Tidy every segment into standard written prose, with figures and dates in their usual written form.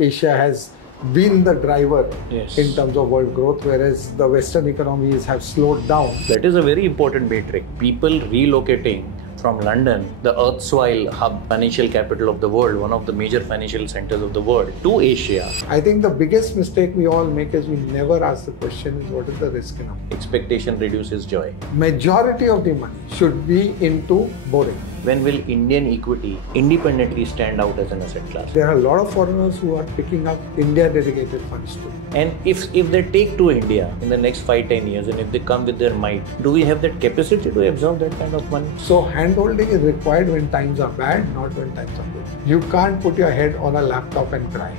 Asia has been the driver Yes. in terms of world growth, whereas the Western economies have slowed down. That is a very important metric. People relocating from London, the erstwhile hub, financial capital of the world, one of the major financial centers of the world, to Asia. I think the biggest mistake we all make is we never ask the question is what is the risk in our Expectation reduces joy. majority of the money should be into borrowing. When will Indian equity independently stand out as an asset class? There are a lot of foreigners who are picking up India dedicated funds too. And if they take to India in the next 5-10 years, and if they come with their might, do we have that capacity to absorb that kind of money? So handholding is required when times are bad, not when times are good. You can't put your head on a laptop and cry.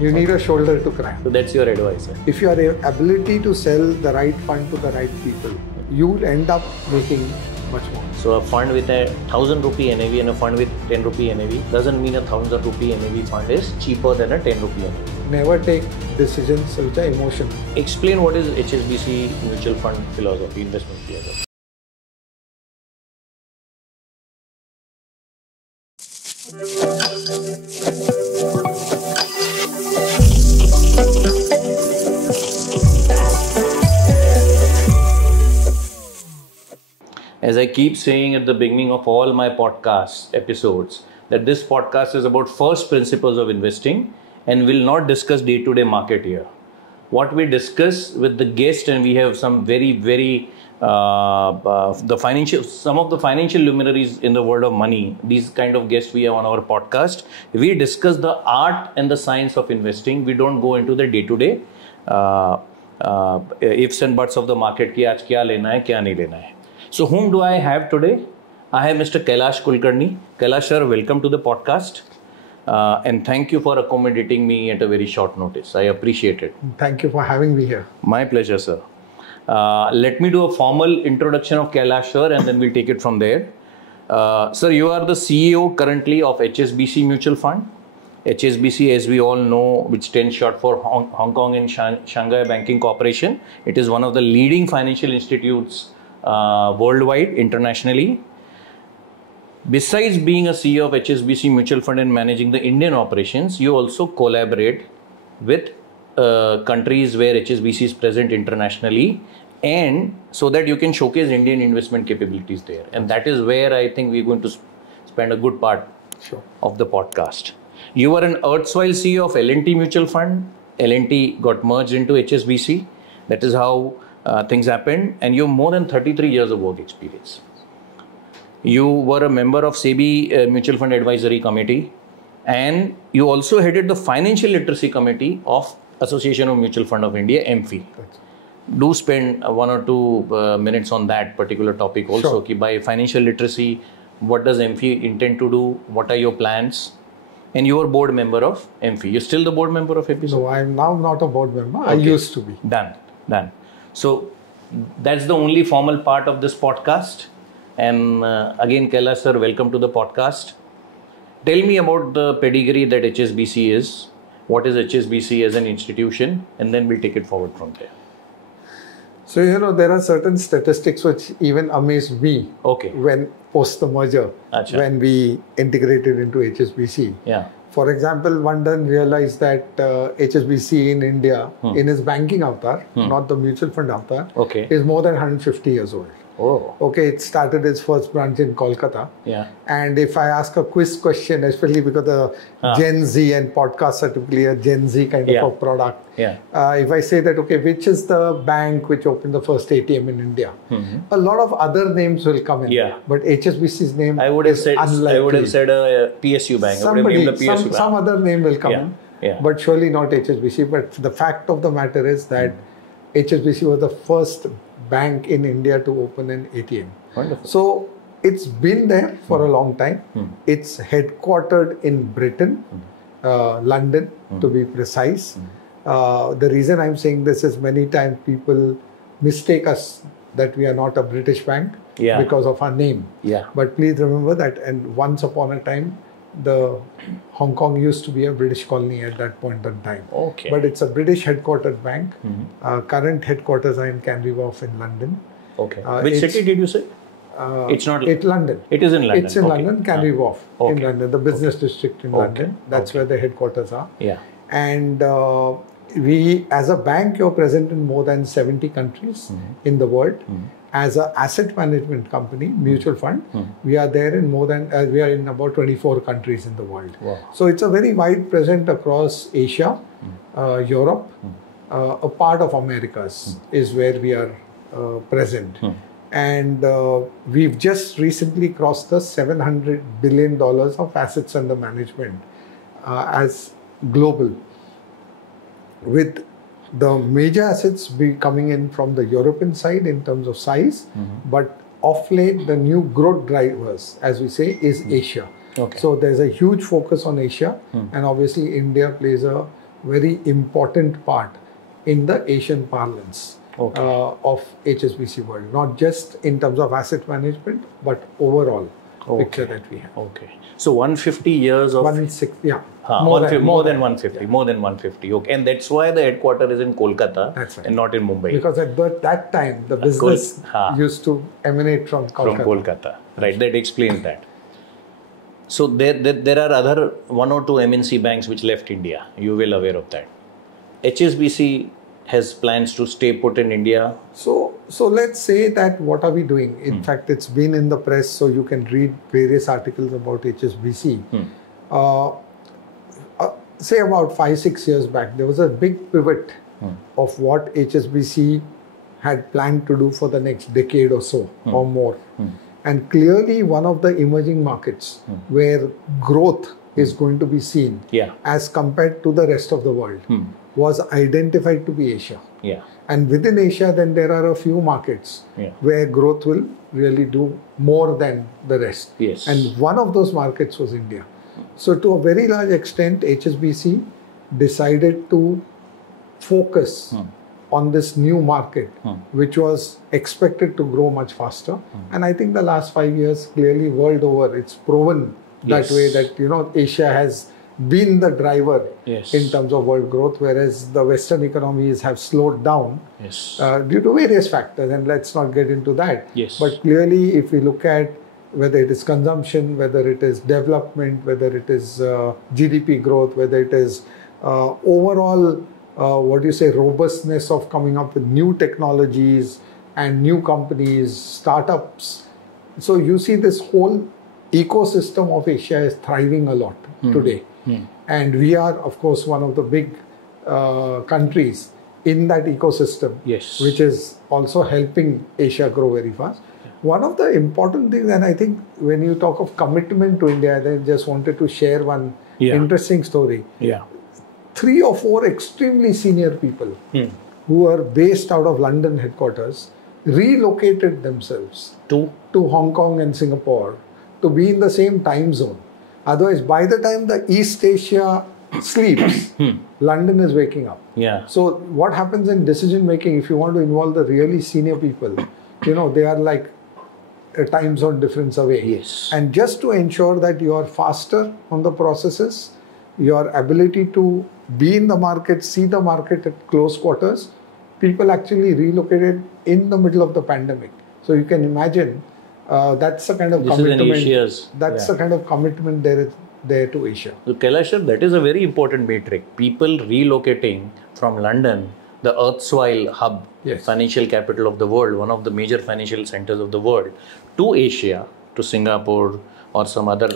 You need a shoulder to cry. So that's your advice, sir. If you are ability to sell the right fund to the right people, you'll end up making much more. So a fund with a 1,000 rupee NAV and a fund with 10 rupee NAV doesn't mean a 1,000 rupee NAV fund is cheaper than a 10 rupee NAV. Never take decisions which are emotional. Explain what is HSBC Mutual Fund philosophy, investment philosophy. As I keep saying at the beginning of all my podcast episodes, that this podcast is about first principles of investing and will not discuss day-to-day market here. What we discuss with the guest, and we have some some of the financial luminaries in the world of money, these kind of guests we have on our podcast. We discuss the art and the science of investing. We don't go into the day-to-day ifs and buts of the market ki aaj kya lena hai, kya nahi lena hai. So whom do I have today? I have Mr. Kailash Kulkarni. Kailash sir, welcome to the podcast. And thank you for accommodating me at a very short notice. I appreciate it. Thank you for having me here. My pleasure, sir. Let me do a formal introduction of Kailash sir and then we'll take it from there. Sir, you are the CEO currently of HSBC Mutual Fund. HSBC, as we all know, which stands short for Hong Kong and Shanghai Banking Corporation. It is one of the leading financial institutes worldwide, internationally. Besides being a CEO of HSBC Mutual Fund and managing the Indian operations, you also collaborate with countries where HSBC is present internationally, and so that you can showcase Indian investment capabilities there. And that is where I think we're going to spend a good part of the podcast. You were an erstwhile CEO of L&T Mutual Fund. L&T got merged into HSBC. That is how things happened, and you have more than 33 years of work experience. You were a member of SEBI Mutual Fund Advisory Committee, and you also headed the Financial Literacy Committee of Association of Mutual Fund of India, MFI. Do spend 1 or 2 minutes on that particular topic also. Sure. Ki by financial literacy, what does MFI intend to do? What are your plans? And you are board member of MFI. You're still the board member of MFI? No, I'm now not a board member. Okay. I used to be. Done. So that's the only formal part of this podcast. And again, Kailash sir, welcome to the podcast. Tell me about the pedigree that HSBC is. What is HSBC as an institution? And then we'll take it forward from there. So, there are certain statistics which even amazed me when post the merger, when we integrated into HSBC. Yeah. For example, one doesn't realize that HSBC in India, in its banking avatar, not the mutual fund avatar, is more than 150 years old. Oh. Okay, it started its first branch in Kolkata. Yeah. And if I ask a quiz question, especially because the Gen Z and podcasts are typically a Gen Z kind of a product. Yeah. If I say that, which is the bank which opened the first ATM in India? A lot of other names will come in. Yeah. But HSBC's name I would have is said unlikely. I would have said a PSU bank. Some other name will come in. Yeah. But surely not HSBC. But the fact of the matter is that HSBC was the first bank in India to open an ATM. Wonderful. So it's been there for a long time. It's headquartered in Britain, London to be precise. The reason I'm saying this is many times people mistake us that we are not a British bank because of our name. Yeah. But please remember that, and once upon a time, the Hong Kong used to be a British colony at that point in time. Okay. But it's a British headquartered bank. Current headquarters are in Canary Wharf in London. Okay. Which city did you say? It's not. It's London. It is in London. It's in London, Canary Wharf in London, the business district in London. That's where the headquarters are. Yeah. And we, as a bank, you're present in more than 70 countries in the world. As an asset management company, mutual fund, we are there in more than, we are in about 24 countries in the world. Wow. So it's a very wide present across Asia, Europe, a part of Americas is where we are present. And we've just recently crossed the $700 billion of assets under management as global, with the major assets be coming in from the European side in terms of size, but of late the new growth drivers, as we say, is Asia. Okay. So there's a huge focus on Asia, and obviously India plays a very important part in the Asian parlance of HSBC world, not just in terms of asset management, but overall picture that we have. Okay. So 150 years of... 160, yeah. More than 150. Yeah. More than 150. Okay. And that's why the headquarters is in Kolkata and not in Mumbai. Because at that time, the business used to emanate from Kolkata. From Kolkata. Right. That explains that. So there are other one or two MNC banks which left India. You will aware of that. HSBC has plans to stay put in India. So let's say that what are we doing? In fact, it's been in the press, so you can read various articles about HSBC. Say about 5-6 years back, there was a big pivot of what HSBC had planned to do for the next decade or so or more. And clearly one of the emerging markets where growth is going to be seen as compared to the rest of the world was identified to be Asia. And within Asia, then there are a few markets where growth will really do more than the rest. And one of those markets was India. So to a very large extent, HSBC decided to focus on this new market, which was expected to grow much faster. And I think the last 5 years, clearly world over, it's proven that way that, you know, Asia has been the driver in terms of world growth, whereas the Western economies have slowed down due to various factors. And let's not get into that. But clearly, if we look at whether it is consumption, whether it is development, whether it is GDP growth, whether it is overall, robustness of coming up with new technologies and new companies, startups. So you see this whole ecosystem of Asia is thriving a lot today. And we are, of course, one of the big countries in that ecosystem, which is also helping Asia grow very fast. One of the important things, and I think when you talk of commitment to India, I just wanted to share one interesting story. 3 or 4 extremely senior people who are based out of London headquarters relocated themselves to Hong Kong and Singapore to be in the same time zone. Otherwise, by the time the East Asia sleeps, London is waking up. So what happens in decision making, if you want to involve the really senior people, you know, they are like a time zone difference away. And just to ensure that you are faster on the processes, your ability to be in the market, see the market at close quarters, people actually relocated in the middle of the pandemic. So you can imagine that's the kind of commitment. That's the kind of commitment there to Asia. So Kailash, that is a very important metric. People relocating from London, the erstwhile hub, financial capital of the world, one of the major financial centers of the world, to Asia, to Singapore or some other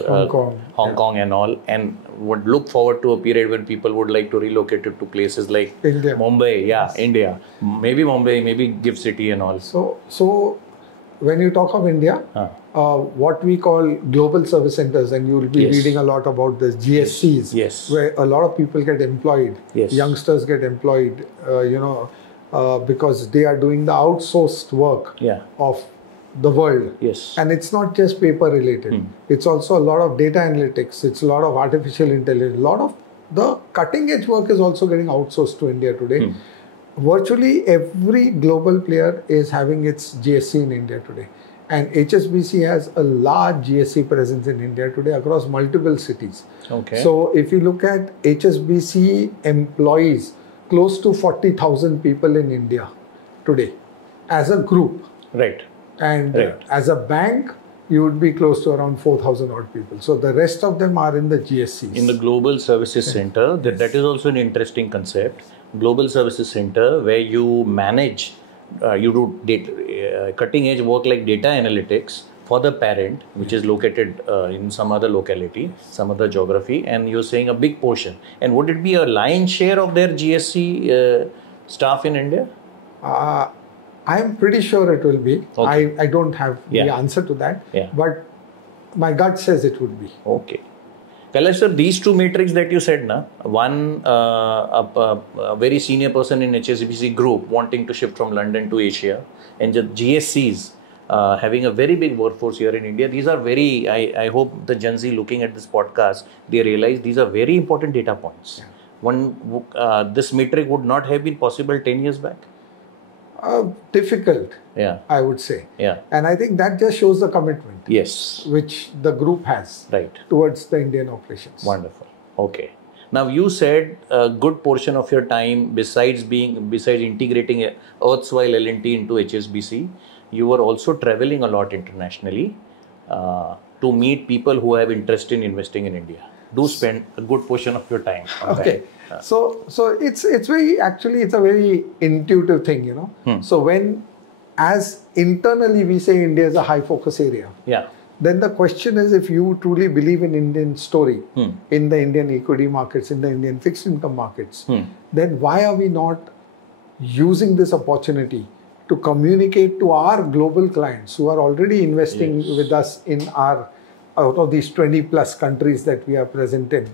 Hong Kong and all, and would look forward to a period when people would like to relocate it to places like India. Mumbai, India, maybe Mumbai, maybe GIFT City and all. So when you talk of India, what we call global service centers, and you will be reading a lot about the GSCs, where a lot of people get employed, youngsters get employed, because they are doing the outsourced work of the world. And it's not just paper related. It's also a lot of data analytics. It's a lot of artificial intelligence. A lot of the cutting edge work is also getting outsourced to India today. Virtually every global player is having its GSC in India today. And HSBC has a large GSC presence in India today across multiple cities. So if you look at HSBC employs close to 40,000 people in India today as a group. And as a bank, you would be close to around 4,000 odd people. So the rest of them are in the GSCs. In the Global Services Center, that is also an interesting concept. Global Services Center, where you manage, you do cutting edge work like data analytics for the parent, which is located in some other locality, some other geography, and you're saying a big portion. And would it be a lion's share of their GSC staff in India? I'm pretty sure it will be. Okay. I don't have the answer to that, but my gut says it would be. Okay. Kailash sir, these two metrics that you said, one a very senior person in HSBC group wanting to shift from London to Asia, and the GSCs having a very big workforce here in India. These are very, I hope the Gen Z looking at this podcast, they realize these are very important data points. This metric would not have been possible 10 years back. Difficult, I would say. And I think that just shows the commitment which the group has towards the Indian operations. Wonderful. Okay. Now you said a good portion of your time, besides integrating erstwhile L&T into HSBC, you were also traveling a lot internationally to meet people who have interest in investing in India. Do spend a good portion of your time on that. So it's very, actually it's a very intuitive thing, you know. So when, as internally we say India is a high focus area, then the question is, if you truly believe in Indian story, in the Indian equity markets, in the Indian fixed income markets, then why are we not using this opportunity to communicate to our global clients who are already investing with us in our, out of these 20 plus countries that we are present in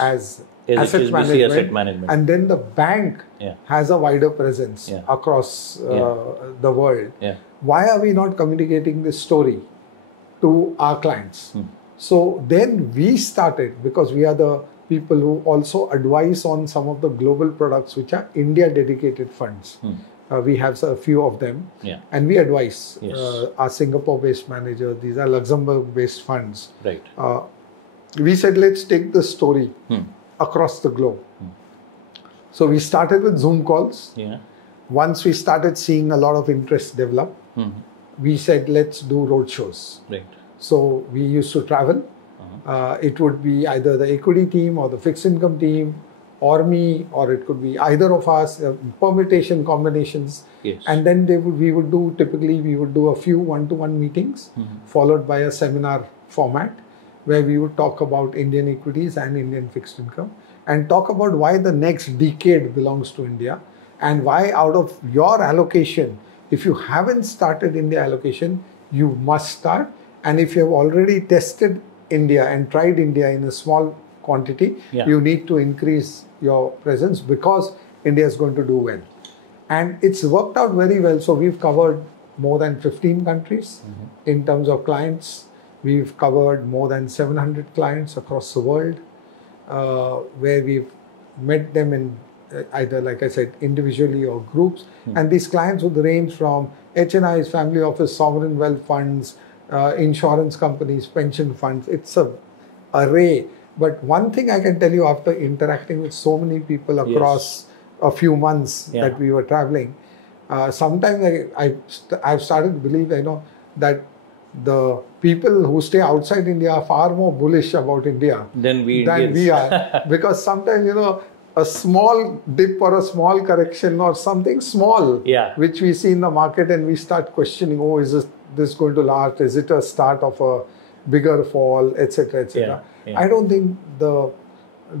as asset management, and then the bank has a wider presence across the world. Why are we not communicating this story to our clients? So then we started, because we are the people who also advise on some of the global products which are India dedicated funds. We have a few of them, and we advise our Singapore-based manager. These are Luxembourg-based funds. We said, let's take the story across the globe. So we started with Zoom calls. Once we started seeing a lot of interest develop, we said, let's do roadshows. So we used to travel. It would be either the equity team or the fixed income team, or me, or it could be either of us, permutation combinations. And then we would do a few one-to-one meetings, followed by a seminar format, where we would talk about Indian equities and Indian fixed income, and talk about why the next decade belongs to India, and why out of your allocation, if you haven't started India allocation, you must start. And if you have already tested India and tried India in a small quantity, you need to increase your presence, because India is going to do well. And it's worked out very well. So we've covered more than 15 countries in terms of clients. We've covered more than 700 clients across the world, where we've met them in either, like I said, individually or groups. And these clients would range from HNIs, family office, sovereign wealth funds, insurance companies, pension funds. It's an array. But one thing I can tell you, after interacting with so many people across a few months that we were traveling, sometimes I've started to believe, that the people who stay outside India are far more bullish about India than we are. Because sometimes, a small dip or a small correction or something small, which we see in the market, and we start questioning, oh, is this going to last? Is it a start of a bigger fall, etc., etc. I don't think the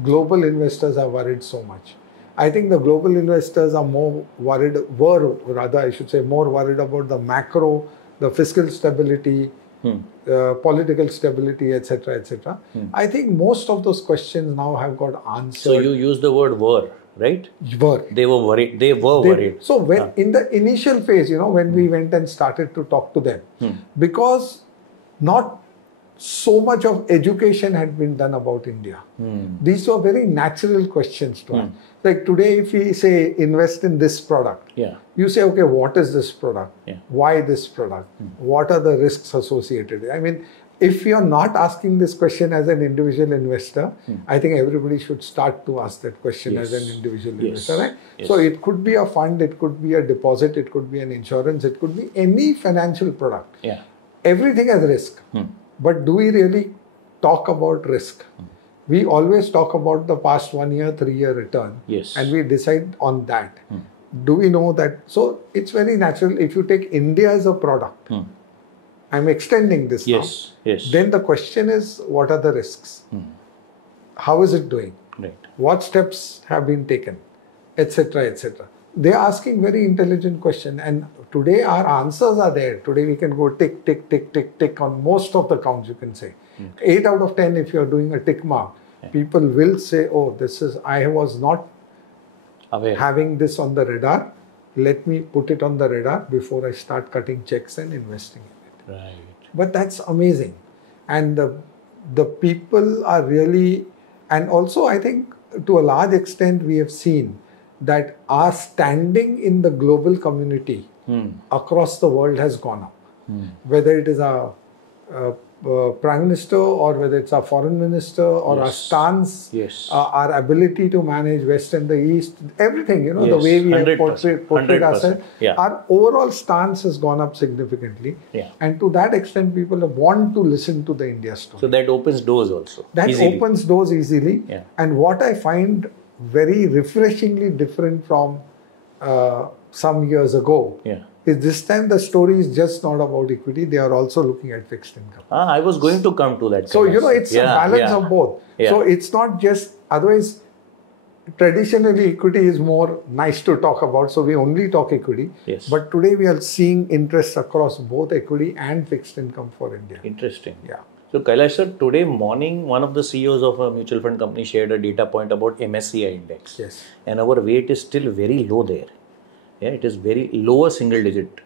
global investors are worried so much. I think the global investors are more worried about the macro, the fiscal stability, political stability, etc., etc. I think most of those questions now have got answered. So you use the word were, right? Were. They were worried. They were worried. So when in the initial phase, when we went and started to talk to them, because not so much of education had been done about India. These were very natural questions to ask. Like today, if we say invest in this product, you say, okay, what is this product? Why this product? What are the risks associated? I mean, if you're not asking this question as an individual investor, I think everybody should start to ask that question as an individual investor. Right? So it could be a fund, it could be a deposit, it could be an insurance, it could be any financial product. everything has risk. But do we really talk about risk? We always talk about the past 1 year, 3 year return. Yes. And we decide on that. Do we know that? So it's very natural. If you take India as a product, I'm extending this now. Yes. Then the question is, what are the risks? How is it doing? Right. What steps have been taken? Etc. etc. They are asking very intelligent question, and today our answers are there. Today we can go tick, tick, tick, tick, tick on most of the counts, you can say. 8 out of 10 if you're doing a tick mark, people will say, oh, I was not aware, having this on the radar. Let me put it on the radar before I start cutting checks and investing in it. Right. But that's amazing. And the people are really, and also I think to a large extent we have seen that our standing in the global community across the world has gone up. Whether it is our Prime Minister or whether it's our Foreign Minister or our stance, our ability to manage West and the East, everything, the way we have portrayed ourselves, our overall stance has gone up significantly. And to that extent, people want to listen to the India story. So that opens doors also. That opens doors easily. And what I find very refreshingly different from some years ago is this time the story is just not about equity. They are also looking at fixed income. I was going to come to that. So, it's a balance of both. So, it's not just, otherwise, traditionally equity is more nice to talk about. So, we only talk equity. But today we are seeing interest across both equity and fixed income for India. Interesting. So, Kailash sir, today morning, one of the CEOs of a mutual fund company shared a data point about MSCI index. And our weight is still very low there. It is very lower single digit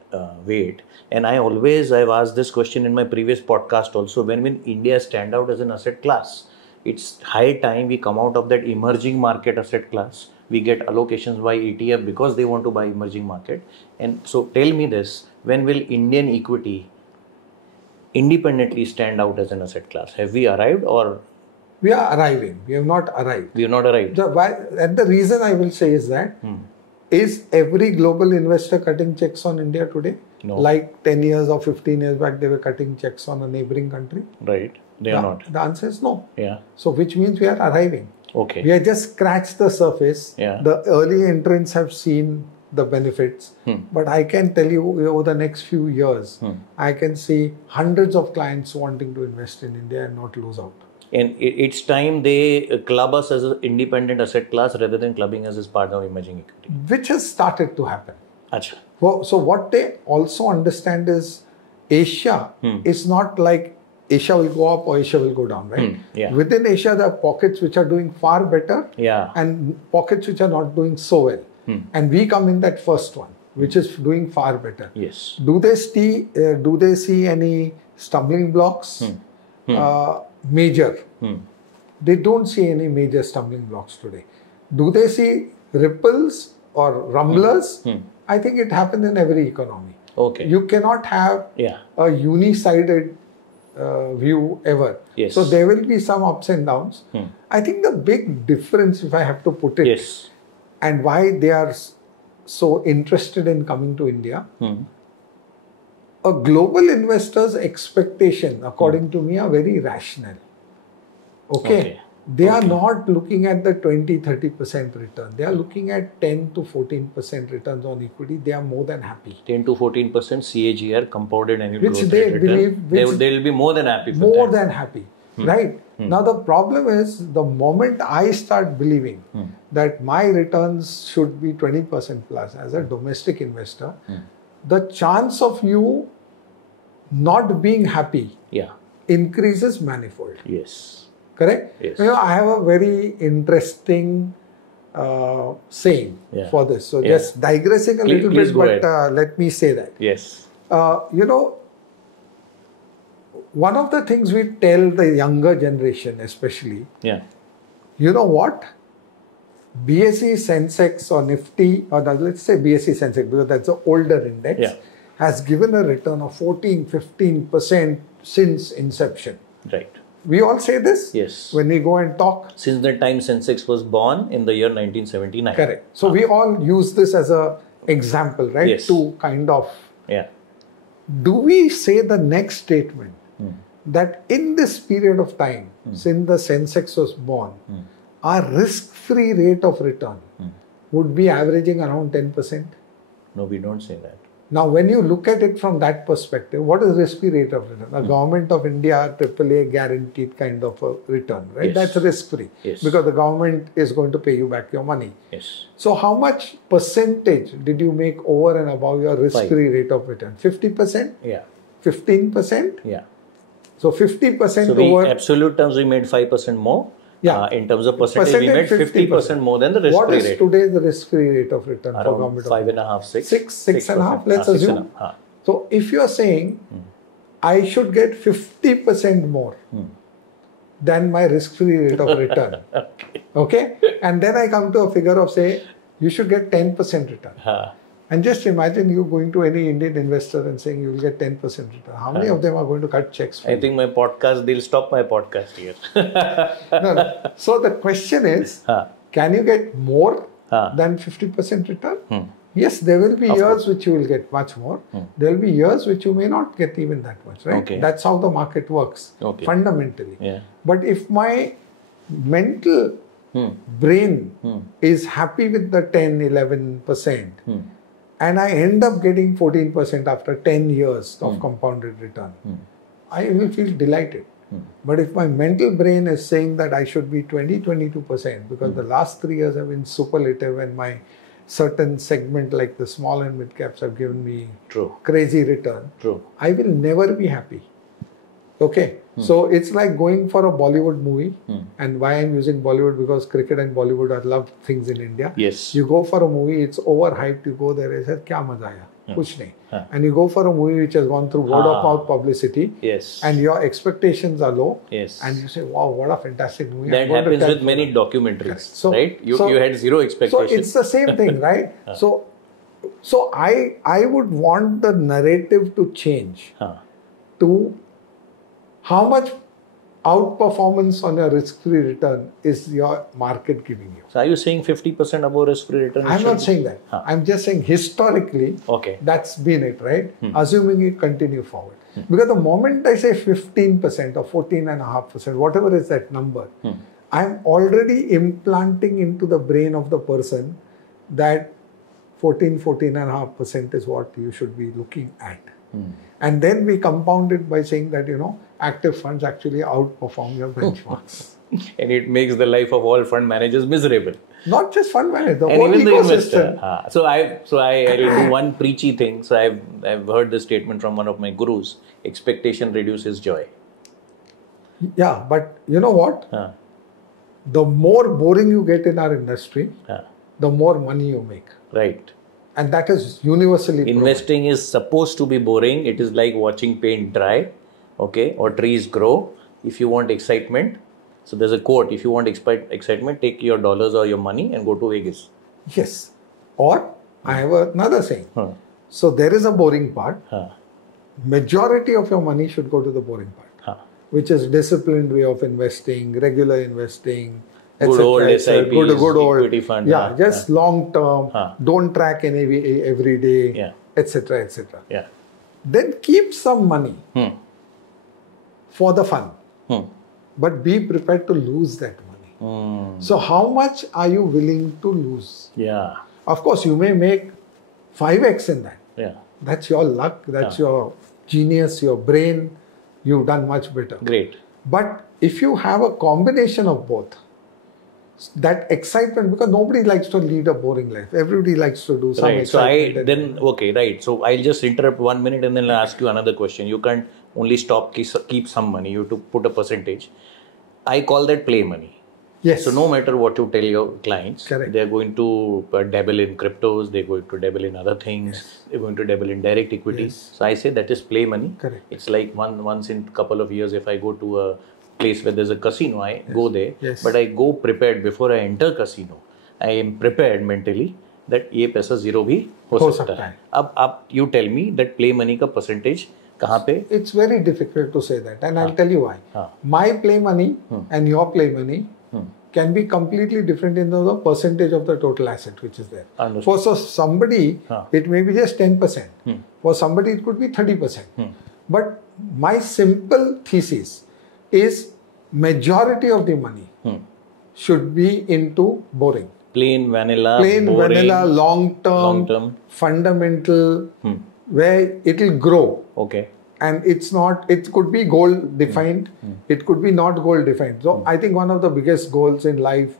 weight. And I've asked this question in my previous podcast also. When will India stand out as an asset class? It's high time we come out of that emerging market asset class. We get allocations by ETF because they want to buy emerging market. And so tell me this, when will Indian equity independently stand out as an asset class? Have we arrived or? We are arriving. We have not arrived. We have not arrived. And the reason I will say is that, is every global investor cutting checks on India today? No. Like 10 years or 15 years back, they were cutting checks on a neighboring country? Right. They are not. The answer is no. Yeah. So, which means we are arriving. Okay. We have just scratched the surface. The early entrants have seen the benefits. But I can tell you over the next few years, I can see hundreds of clients wanting to invest in India and not lose out. And it's time they club us as an independent asset class rather than clubbing us as part of emerging equity. Which has started to happen. Achha. So what they also understand is Asia is not like Asia will go up or Asia will go down, right? Within Asia, there are pockets which are doing far better and pockets which are not doing so well. And we come in that first one, which is doing far better. Do they see any stumbling blocks? Major. They don't see any major stumbling blocks today. Do they see ripples or rumblers? I think it happens in every economy. Okay. You cannot have a uni-sided view ever. So there will be some ups and downs. I think the big difference, if I have to put it, and why they are so interested in coming to India, a global investor's expectation, according to me, are very rational. Okay. They are not looking at the 20-30% return. They are looking at 10 to 14% returns on equity. They are more than happy. 10 to 14% CAGR, compounded annual which growth they rate believe. They will be more than happy. More than happy. Right. Now the problem is, the moment I start believing that my returns should be 20% plus as a domestic investor, the chance of you not being happy increases manifold. Correct? I have a very interesting saying for this. So just digressing a little bit, but let me say that. One of the things we tell the younger generation especially, you know what? BSE Sensex or Nifty, or let's say BSE Sensex because that's the older index, has given a return of 14-15% since inception. Right. We all say this when we go and talk. Since the time Sensex was born in the year 1979. Correct. So we all use this as an example, right? To kind of do we say the next statement that in this period of time, since the Sensex was born, our risk-free rate of return would be averaging around 10%? No, we don't say that. Now, when you look at it from that perspective, what is risk-free rate of return? A government of India, AAA guaranteed kind of a return, right? Yes. That's risk-free because the government is going to pay you back your money. Yes. So, how much percentage did you make over and above your risk-free rate of return? 50%? Yeah. 15%? Yeah. So, 50% So, over... absolute terms, we made 5% more. Yeah. In terms of percentage, we made 50% more than the risk-free rate. What is today the risk-free rate of return for government? 5.5%, 6%. 6.5%, let's assume. So, if you are saying, I should get 50% more than my risk-free rate of return. Okay? And then I come to a figure of, say, you should get 10% return. And just imagine you going to any Indian investor and saying you will get 10% return. How many of them are going to cut checks for I think my podcast, they'll stop my podcast here. No. So the question is, can you get more than 50% return? Yes, there will be years which you will get much more. There will be years which you may not get even that much, right? Okay. That's how the market works, fundamentally. Yeah. But if my mental brain is happy with the 10, 11%, and I end up getting 14% after 10 years of compounded return, I will feel delighted. But if my mental brain is saying that I should be 20, 22%, because the last 3 years have been superlative and my certain segment like the small and mid caps have given me crazy return, I will never be happy. Okay, so it's like going for a Bollywood movie, and why I'm using Bollywood, because cricket and Bollywood are loved things in India. Yes. You go for a movie, it's overhyped, you go there and say, kya maza aaya? Kuch nahi. And you go for a movie which has gone through word of mouth publicity, and your expectations are low, and you say, wow, what a fantastic movie. That happens with many documentaries, so, right? You had zero expectations. So it's the same thing, right? So I would want the narrative to change to how much outperformance on your risk-free return is your market giving you. So are you saying 50% above risk-free return? I'm not saying that. I'm just saying historically, that's been it, right? Assuming you continue forward. Because the moment I say 15% or 14.5%, whatever is that number, I'm already implanting into the brain of the person that 14.5% is what you should be looking at. And then we compound it by saying that, active funds actually outperform your benchmarks. And it makes the life of all fund managers miserable. Not just fund managers, the and whole even ecosystem. So I will do one preachy thing. So I've heard the statement from one of my gurus: expectation reduces joy. Yeah, but you know what? The more boring you get in our industry, the more money you make. Right. And that is universally investing proven. is supposed to be boring. It is like watching paint dry, or trees grow. If you want excitement, so there's a quote: if you want excitement, take your dollars or your money and go to Vegas. Yes. Or I have another saying. So there is a boring part. Majority of your money should go to the boring part, which is disciplined way of investing, regular investing, good old SIPs, good old equity fund. Just long term. Don't track NAV every day, etc., etc. Then keep some money for the fun, but be prepared to lose that money. So how much are you willing to lose? Of course, you may make 5x in that. That's your luck. That's your genius, your brain. You've done much better. Great. But if you have a combination of both, that excitement, because nobody likes to lead a boring life. Everybody likes to do some excitement. So I'll just interrupt 1 minute and then I'll ask you another question. You can't only keep some money. You have to put a percentage. I call that play money. Yes. So no matter what you tell your clients, Correct. they're going to dabble in cryptos, they're going to dabble in other things, they're going to dabble in direct equity. So I say that is play money. Correct. It's like once in a couple of years, if I go to a place where there's a casino, I go there, but I go prepared before I enter casino. I am prepared mentally that ये पैसा zero भी हो सकता है. अब you tell me that play money का percentage कहाँ पे? It's very difficult to say that, and I'll tell you why. My play money and your play money can be completely different in the percentage of the total asset which is there. For somebody, it may be just 10%. For somebody, it could be 30%. But my simple thesis is majority of the money should be into boring. Plain vanilla, long-term, fundamental, where it will grow. Okay. And it could be goal defined, it could be not goal defined. So I think one of the biggest goals in life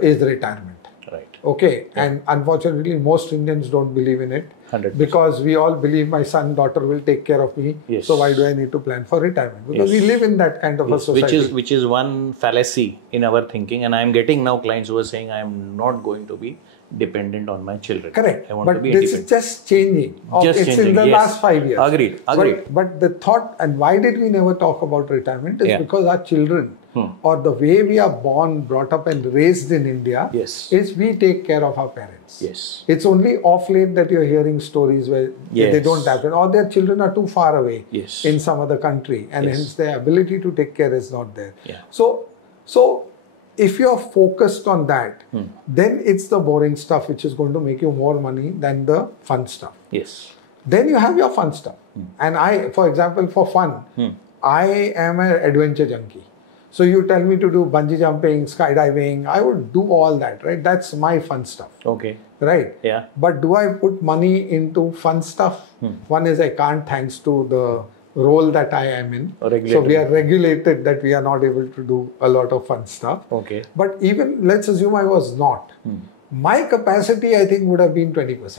is retirement. Right. Okay. Yeah. And unfortunately, most Indians don't believe in it 100%. because we all believe my son, daughter will take care of me. Yes. So why do I need to plan for retirement? Because we live in that kind of a society. Which is one fallacy in our thinking. And I am getting now clients who are saying I am not going to be dependent on my children. Correct. I want but to be this is just changing. Just it's changing. In the last 5 years. Agreed. But the thought, and why did we never talk about retirement, is because our children or the way we are born, brought up and raised in India is we take care of our parents. Yes. It's only off late that you're hearing stories where they don't happen or their children are too far away in some other country and hence their ability to take care is not there. Yeah. So if you're focused on that, then it's the boring stuff which is going to make you more money than the fun stuff. Yes. Then you have your fun stuff. And I, for example, for fun, I am an adventure junkie. So you tell me to do bungee jumping, skydiving, I would do all that, right? That's my fun stuff. Okay. Right? Yeah. But do I put money into fun stuff? One is I can't, thanks to the role that I am in. So we are regulated that we are not able to do a lot of fun stuff. Okay. But even, let's assume I was not. My capacity, I think, would have been 20%.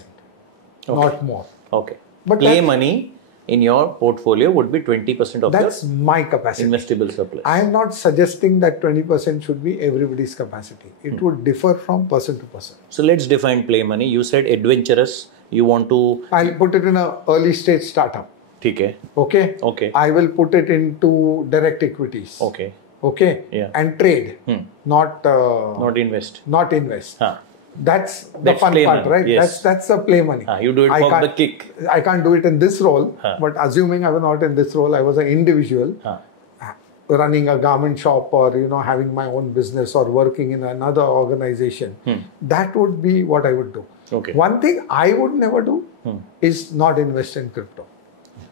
Not more. Okay. But play money in your portfolio would be 20% of that's my capacity. Investable surplus. I am not suggesting that 20% should be everybody's capacity. It would differ from person to person. So let's define play money. You said adventurous. You want to... I'll put it in an early stage startup. Okay. Okay. Okay. I will put it into direct equities. Okay. Okay. Yeah. And trade. Not invest. Not invest. Huh. That's the fun part, right? Yes. That's the play money. You do it for the kick. I can't do it in this role, but assuming I was not in this role, I was an individual running a garment shop or having my own business or working in another organization. That would be what I would do. Okay. One thing I would never do is not invest in crypto.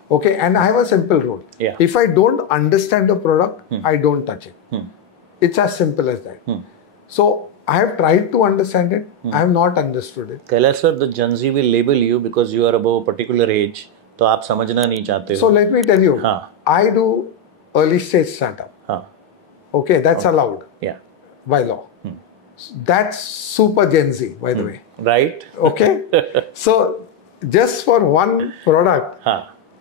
Okay, and I have a simple rule. Yeah. If I don't understand the product, I don't touch it. It's as simple as that. So I have tried to understand it. I have not understood it. Kailash sir, the Gen Z will label you because you are above a particular age. तो आप समझना नहीं चाहते हो. So let me tell you, I do early stage startup. Okay, that's allowed. Yeah. By law. That's super Gen Z, by the way. Right. Okay. So just for one product,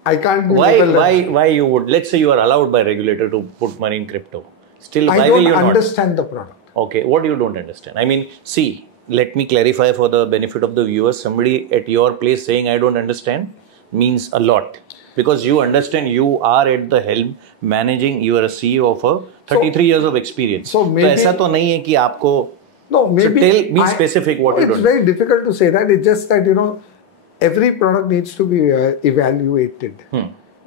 I can't be why you would, let's say you are allowed by regulator to put money in crypto. Still, why will you not? I don't understand the product. Okay, what do you don't understand? I mean, see, let me clarify for the benefit of the viewers. Somebody at your place saying I don't understand means a lot. Because you understand, you are at the helm managing, you are a CEO of a 33 years of experience. So maybe, ऐसा तो नहीं है कि आपको, no, maybe so tell me specific what you don't. It's very difficult to say that. It's just that, every product needs to be evaluated.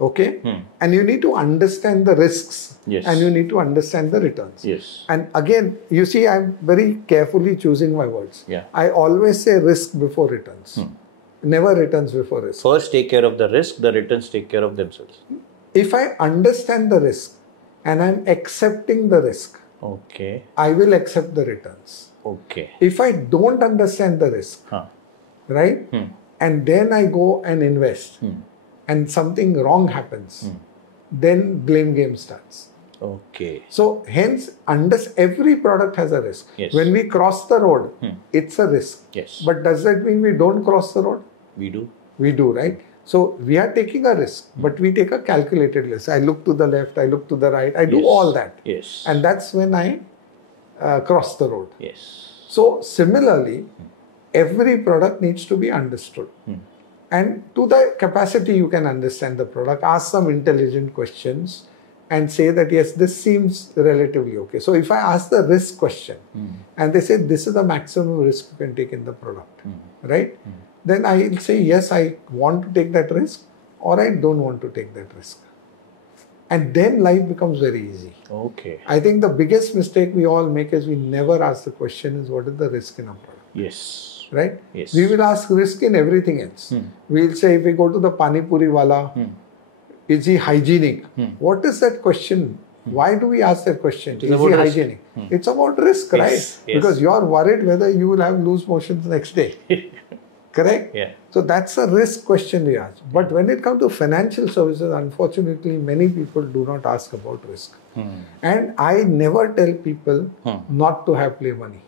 Okay? And you need to understand the risks. Yes. And you need to understand the returns. Yes. And again, you see, I'm very carefully choosing my words. Yeah. I always say risk before returns. Never returns before risk. First take care of the risk, the returns take care of themselves. If I understand the risk and I'm accepting the risk, okay, I will accept the returns. Okay. If I don't understand the risk, right, and then I go and invest, and something wrong happens, then blame game starts. Okay. So hence, every product has a risk. Yes. When we cross the road, it's a risk. Yes. But does that mean we don't cross the road? We do. We do, right? So we are taking a risk, but we take a calculated risk. I look to the left, I look to the right, I do all that. Yes. And that's when I cross the road. Yes. So similarly, every product needs to be understood. And to the capacity you can understand the product, ask some intelligent questions and say that, yes, this seems relatively okay. So if I ask the risk question and they say, this is the maximum risk you can take in the product, right? Then I will say, yes, I want to take that risk or I don't want to take that risk. And then life becomes very easy. Okay. I think the biggest mistake we all make is we never ask the question is what is the risk in a product. Yes. right? Yes. We will ask risk in everything else. We'll say if we go to the Pani Puri wala, is he hygienic? What is that question? Why do we ask that question? Is he hygienic? It's about risk, right? Yes. Because you are worried whether you will have loose motions next day. Correct? Yeah. So that's a risk question we ask. But when it comes to financial services, unfortunately, many people do not ask about risk. And I never tell people not to have play money.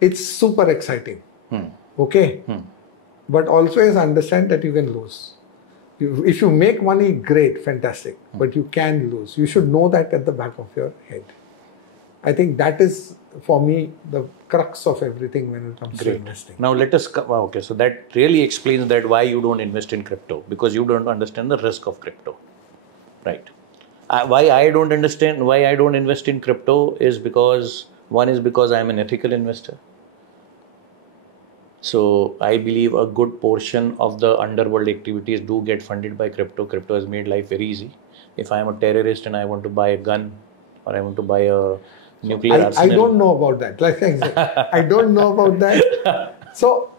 It's super exciting. Okay? But always understand that you can lose. If you make money, great, fantastic. But you can lose. You should know that at the back of your head. I think that is, for me, the crux of everything when it comes to investing. Now let us okay, so that really explains that why you don't invest in crypto, because you don't understand the risk of crypto, right? Why I don't invest in crypto is because I am an ethical investor. So I believe a good portion of the underworld activities do get funded by crypto. Crypto has made life very easy. If I am a terrorist and I want to buy a gun, or I want to buy a nuclear arsenal. I don't know about that. Like I said, I don't know about that. So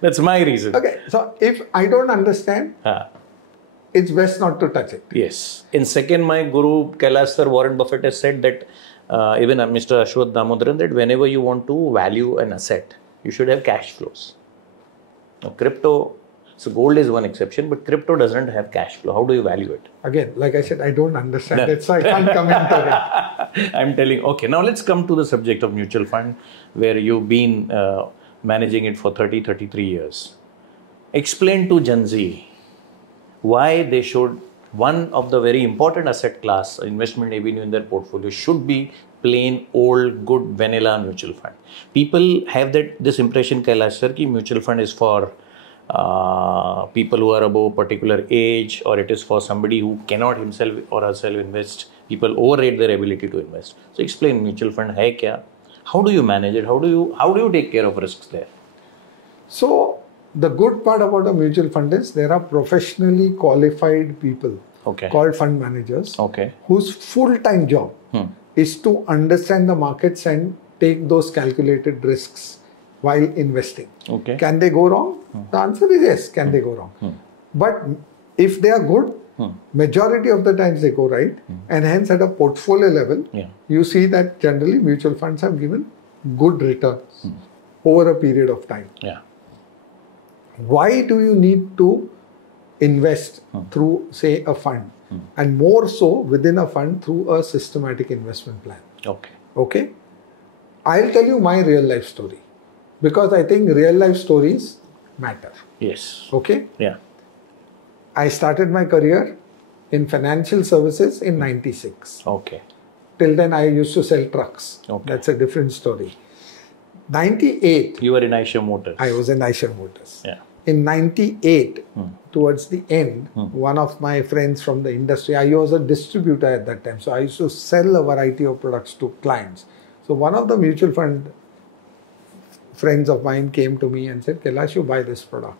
that's my reason. Okay. So if I don't understand, it's best not to touch it. Yes. In second, my guru Kailash sir, Warren Buffett, has said that even Mr. Ashwath Damodaran, that whenever you want to value an asset, you should have cash flows. Now, crypto, so gold is one exception, but crypto doesn't have cash flow. How do you value it? Again, like I said, I don't understand it, so I can't comment on it. I'm telling, okay, now let's come to the subject of mutual fund, where you've been managing it for 33 years. Explain to Gen Z why they should, one of the very important asset class, investment avenue in their portfolio should be plain old good vanilla mutual fund. People have this impression, Kailash sir, ki mutual fund is for people who are above a particular age, or it is for somebody who cannot himself or herself invest. People overrate their ability to invest. So explain, mutual fund hai kya? How do you manage it? How do you take care of risks there? So the good part about a mutual fund is there are professionally qualified people called fund managers whose full-time job is to understand the markets and take those calculated risks while investing. Can they go wrong? The answer is yes, can they go wrong? But if they are good, majority of the times they go right, and hence at a portfolio level, you see that generally mutual funds have given good returns over a period of time. Why do you need to invest through, say, a fund, and more so within a fund through a systematic investment plan? Okay? I'll tell you my real life story, because I think real life stories matter. Yes. Okay? Yeah. I started my career in financial services in 96. Till then I used to sell trucks. That's a different story. 98. You were in Eicher Motors. I was in Eicher Motors. Yeah. In 98, towards the end, one of my friends from the industry, I was a distributor at that time, so I used to sell a variety of products to clients. So one of the mutual fund friends of mine came to me and said, Kailash, you buy this product.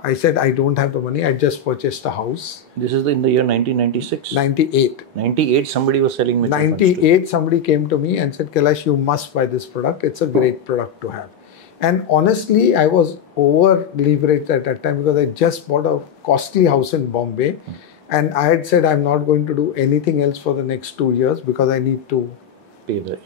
I said, I don't have the money. I just purchased a house. This is in the year 1996? 98. 98, somebody was selling mutual funds. 98, somebody came to me and said, Kailash, you must buy this product. It's a great product to have. And honestly, I was over-leveraged at that time because I just bought a costly house in Bombay. And I had said, I'm not going to do anything else for the next 2 years because I need to pay the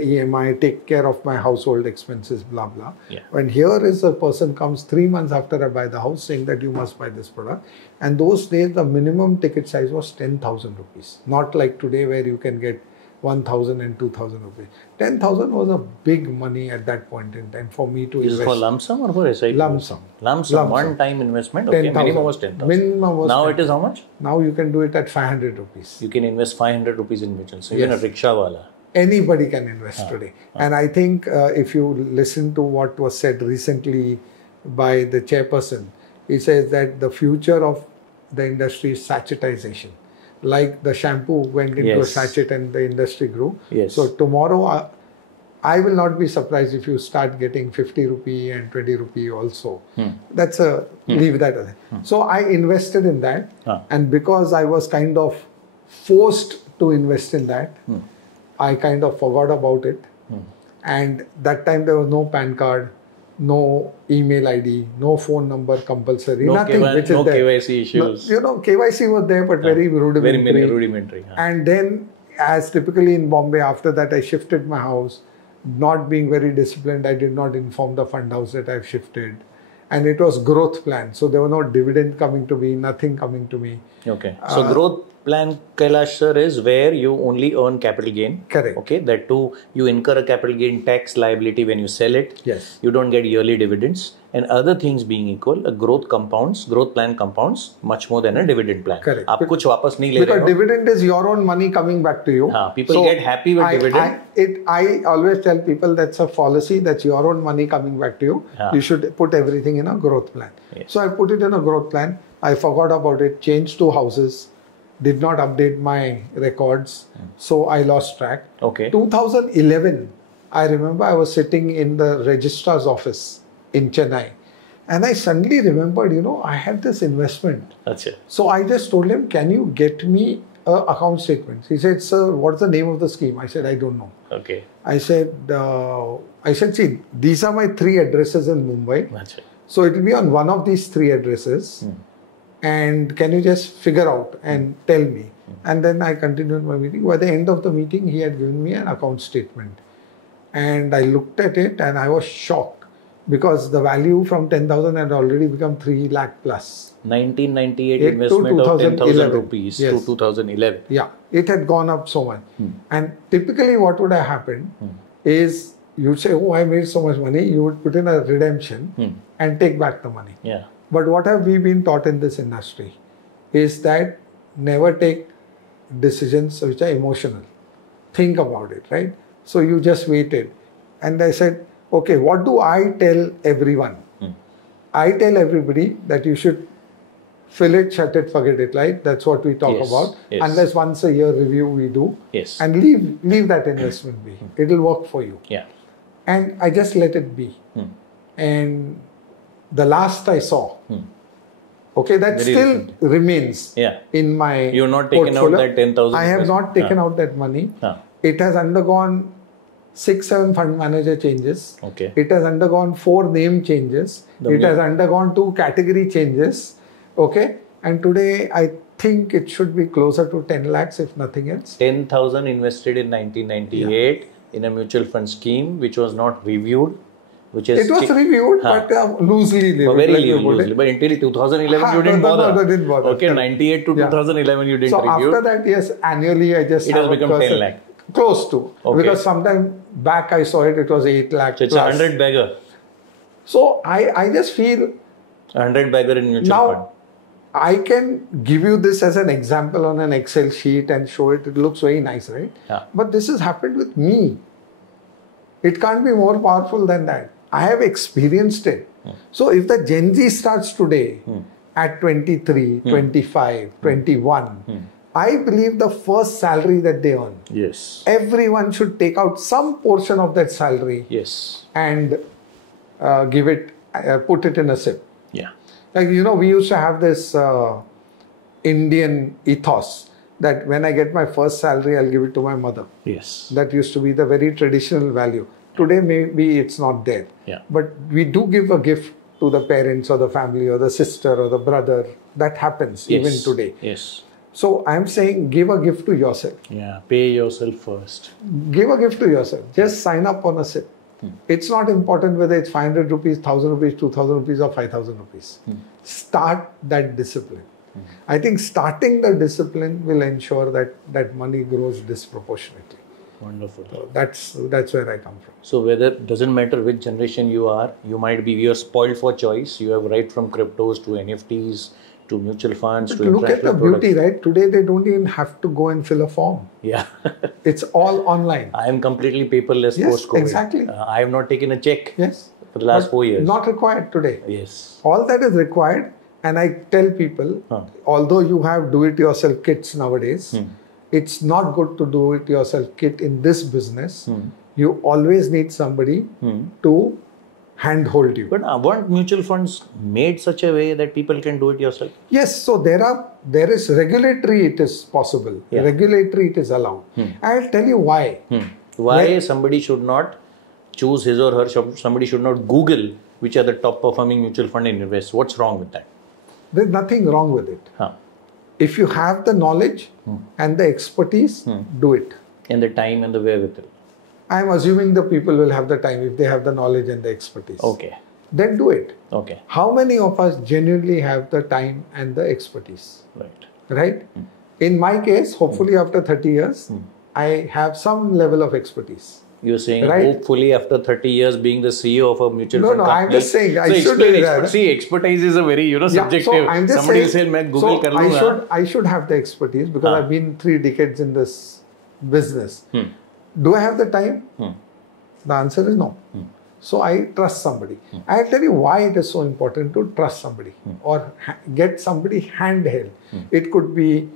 EMI, take care of my household expenses, blah, blah. Yeah. When here is a person comes 3 months after I buy the house saying that you must buy this product. And those days, the minimum ticket size was 10,000 rupees. Not like today where you can get 1,000 and 2,000 rupees. 10,000 was a big money at that point in time for me to invest. Is it for lump sum or for SIP? Lump sum. Lump sum, one-time investment? Okay, minimum was 10,000. Minimum was now 10,000. it is how much? Now you can do it at 500 rupees. You can invest 500 rupees in mutual. So even a rickshaw wala. Anybody can invest today. And I think if you listen to what was said recently by the chairperson, he says that the future of the industry is sachetization. Like the shampoo went into a sachet and the industry grew. So tomorrow, I will not be surprised if you start getting 50 rupee and 20 rupee also. That's a, leave that aside. So I invested in that. And because I was kind of forced to invest in that, I kind of forgot about it. And that time there was no PAN card, no email ID, no phone number compulsory, nothing. Which no is there. KYC issues. KYC was there, but very rudimentary. Very rudimentary. And then, as typically in Bombay, after that I shifted my house. Not being very disciplined, I did not inform the fund house that I've shifted. And it was growth plan. So there were no dividend coming to me, nothing coming to me. Okay. So growth plan, Kailash sir, is where you only earn capital gain. Correct. Okay. That too, you incur a capital gain tax liability when you sell it. Yes. You don't get yearly dividends. And other things being equal, a growth plan compounds much more than a dividend plan. Correct. आप कुछ वापस नहीं ले रहे Because हो. dividend is your own money coming back to you. People get happy with dividend. I always tell people that's a policy, that's your own money coming back to you. You should put everything in a growth plan. Yes. So I put it in a growth plan. I forgot about it, changed 2 houses, did not update my records. So I lost track. Okay. 2011, I remember I was sitting in the registrar's office in Chennai. And I suddenly remembered, I had this investment. Achha. So I just told him, can you get me an account statement? He said, sir, what's the name of the scheme? I said, I don't know. Okay. I said, see, these are my 3 addresses in Mumbai. Achha. So it will be on one of these 3 addresses. And can you just figure out and tell me? And then I continued my meeting. By the end of the meeting, he had given me an account statement. And I looked at it and I was shocked. Because the value from 10,000 had already become 3 lakh plus. 1998 investment of 10,000 rupees to 2011. Yeah, it had gone up so much. And typically what would have happened is you'd say, oh, I made so much money. You would put in a redemption and take back the money. Yeah. But what have we been taught in this industry is that never take decisions which are emotional. Think about it, right? So you just waited. And I said, okay, what do I tell everyone? I tell everybody that you should fill it, shut it, forget it, right? That's what we talk about. Yes. Unless once a year review we do. Yes. And leave that investment be. It'll work for you. Yeah. And I just let it be. And the last I saw, okay, that very still recent. Remains in my You're not taken out that 10,000. I have not taken out that money. It has undergone 6-7 fund manager changes. Okay. It has undergone 4 name changes. It has undergone 2 category changes. Okay. And today I think it should be closer to 10 lakhs if nothing else. 10,000 invested in 1998 in a mutual fund scheme which was not reviewed. It was reviewed, but loosely. Very loosely. But until 2011 you didn't bother. No, didn't bother. Okay, 98 to 2011 you didn't review. So after that, yes, annually I just... It has become 10 lakh. Close to. Okay. Because sometime back I saw it was 8 lakh. So it's a 100 bagger. So I just feel... 100 bagger in mutual fund. I can give you this as an example on an Excel sheet and show it. It looks very nice, right? Yeah. But this has happened with me. It can't be more powerful than that. I have experienced it. So if the Gen Z starts today at 23, 25, 21, I believe the first salary that they earn, everyone should take out some portion of that salary and give it, put it in a SIP. Yeah. Like, we used to have this Indian ethos that when I get my first salary, I'll give it to my mother. Yes. That used to be the very traditional value. Today, maybe it's not there. Yeah. But we do give a gift to the parents or the family or the sister or the brother. That happens even today. Yes. So I'm saying give a gift to yourself. Yeah. Pay yourself first. Give a gift to yourself. Just sign up on a SIP. It's not important whether it's 500 rupees, 1,000 rupees, 2,000 rupees or 5,000 rupees. Start that discipline. I think starting the discipline will ensure that that money grows disproportionately. Wonderful. So that's where I come from. So doesn't matter which generation you are, you're spoiled for choice. You have right from cryptos to NFTs to mutual funds to look at the beauty, right? Today they don't even have to go and fill a form. Yeah. It's all online. I am completely paperless post-COVID. Exactly. I have not taken a check for the last 4 years. Not required today. Yes. All that is required, and I tell people, although you have do-it-yourself kits nowadays, it's not good to do it yourself kit in this business. You always need somebody to handhold you. But weren't mutual funds made such a way that people can do it yourself? Yes. So there is regulatory, it is possible. Regulatory, it is allowed. I'll tell you why. Why somebody should not choose his or her, somebody should not Google which are the top performing mutual fund in invest. What's wrong with that? There's nothing wrong with it. If you have the knowledge and the expertise, do it. And the time and the wherewithal. I'm assuming the people will have the time if they have the knowledge and the expertise. Okay. Then do it. Okay. How many of us genuinely have the time and the expertise? Right? In my case, hopefully after 30 years, I have some level of expertise. You're saying hopefully after 30 years being the CEO of a mutual fund company. No, I'm just saying. Expertise is a very, subjective. So I'm just Somebody saying, will say, Google kar lunga. I should have the expertise because I've been 3 decades in this business. Do I have the time? The answer is no. So I trust somebody. I'll tell you why it is so important to trust somebody or get somebody handheld. It could be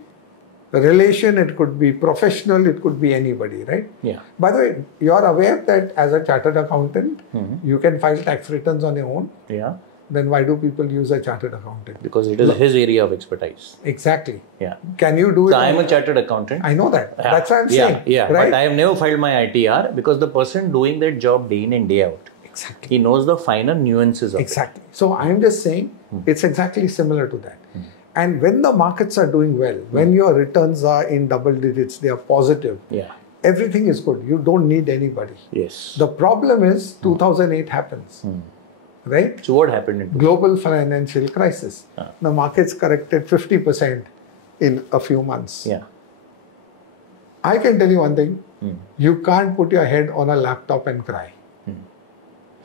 a relation, it could be professional, it could be anybody, right? Yeah. By the way, you're aware that as a chartered accountant, you can file tax returns on your own. Yeah. Then why do people use a chartered accountant? Because it is his area of expertise. Exactly. Yeah. Can you do it? So I am a chartered accountant. I know that. Yeah. That's what I'm saying. Yeah. Right? But I have never filed my ITR because the person doing that job day in and day out. Exactly. He knows the finer nuances of it. Exactly. So I'm just saying it's exactly similar to that. And when the markets are doing well, when your returns are in double digits, they are positive. Yeah. Everything is good. You don't need anybody. Yes. The problem is 2008 happens. Right? So what happened in global financial crisis? The markets corrected 50% in a few months. Yeah. I can tell you one thing. You can't put your head on a laptop and cry.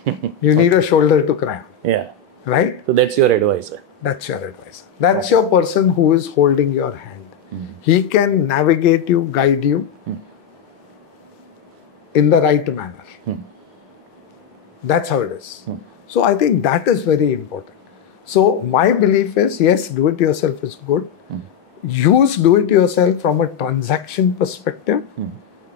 You need a shoulder to cry on. Yeah. Right? So that's your advisor. That's your advisor. That's your person who is holding your hand. He can navigate you, guide you in the right manner. That's how it is. So I think that is very important. So my belief is, yes, do it yourself is good. Use do it yourself from a transaction perspective,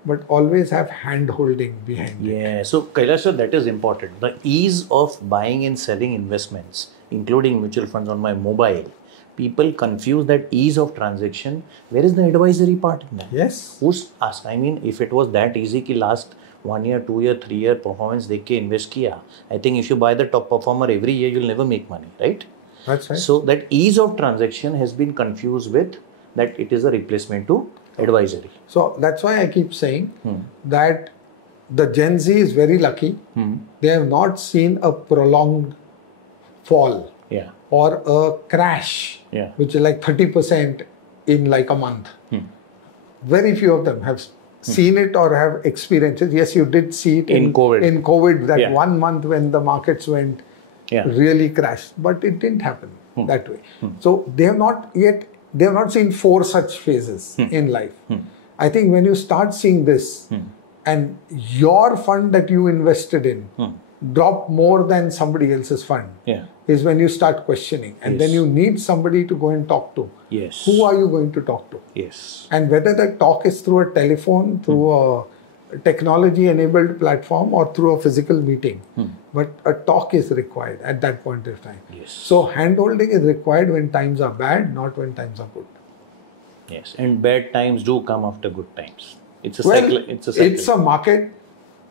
but always have hand holding behind it. Yeah. So Kailash sir, that is important. The ease of buying and selling investments, including mutual funds on my mobile, people confuse that ease of transaction. Where is the advisory part in that? Yes. Who's asked? I mean, if it was that easy ki last 1 year, 2 year, 3 year performance dekh ke invest kiya, I think if you buy the top performer every year, you'll never make money, right? That's right. So that ease of transaction has been confused with that it is a replacement to advisory. So that's why I keep saying that the Gen Z is very lucky. They have not seen a prolonged fall or a crash, which is like 30% in like a month. Very few of them have seen it or have experienced it. Yes, you did see it in COVID. In COVID, that 1 month when the markets went really crashed, but it didn't happen that way. So they have not seen 4 such phases in life. I think when you start seeing this and your fund that you invested in drop more than somebody else's fund is when you start questioning, and then you need somebody to go and talk to. Yes. Who are you going to talk to? Yes. And whether that talk is through a telephone, through a technology enabled platform or through a physical meeting, but a talk is required at that point of time. Yes. So hand-holding is required when times are bad, not when times are good. Yes, and bad times do come after good times. It's a cycle. It's a market.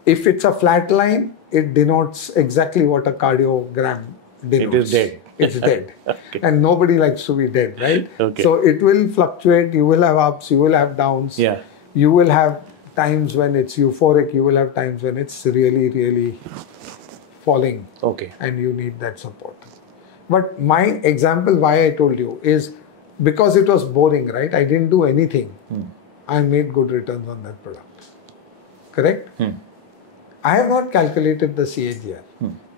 If it's a flat line, it denotes exactly what a cardiogram denotes. It is dead. It's dead. Okay. And nobody likes to be dead, right? Okay. So it will fluctuate. You will have ups, you will have downs. Yeah. You will have times when it's euphoric. You will have times when it's really, really falling. Okay. And you need that support. But my example, why I told you, is because it was boring, right? I didn't do anything. I made good returns on that product. Correct? I have not calculated the CAGR.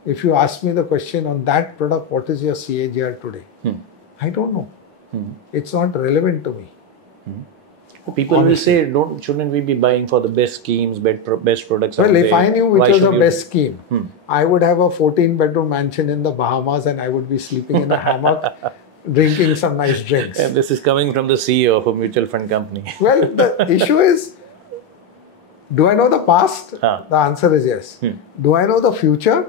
If you ask me the question on that product, what is your CAGR today? I don't know. It's not relevant to me. People will say, shouldn't we be buying for the best schemes, best products? Well, if I knew which was the best scheme, I would have a 14-bedroom mansion in the Bahamas and I would be sleeping in a hammock, drinking some nice drinks. And this is coming from the CEO of a mutual fund company. Well, the issue is, do I know the past? The answer is yes. Do I know the future?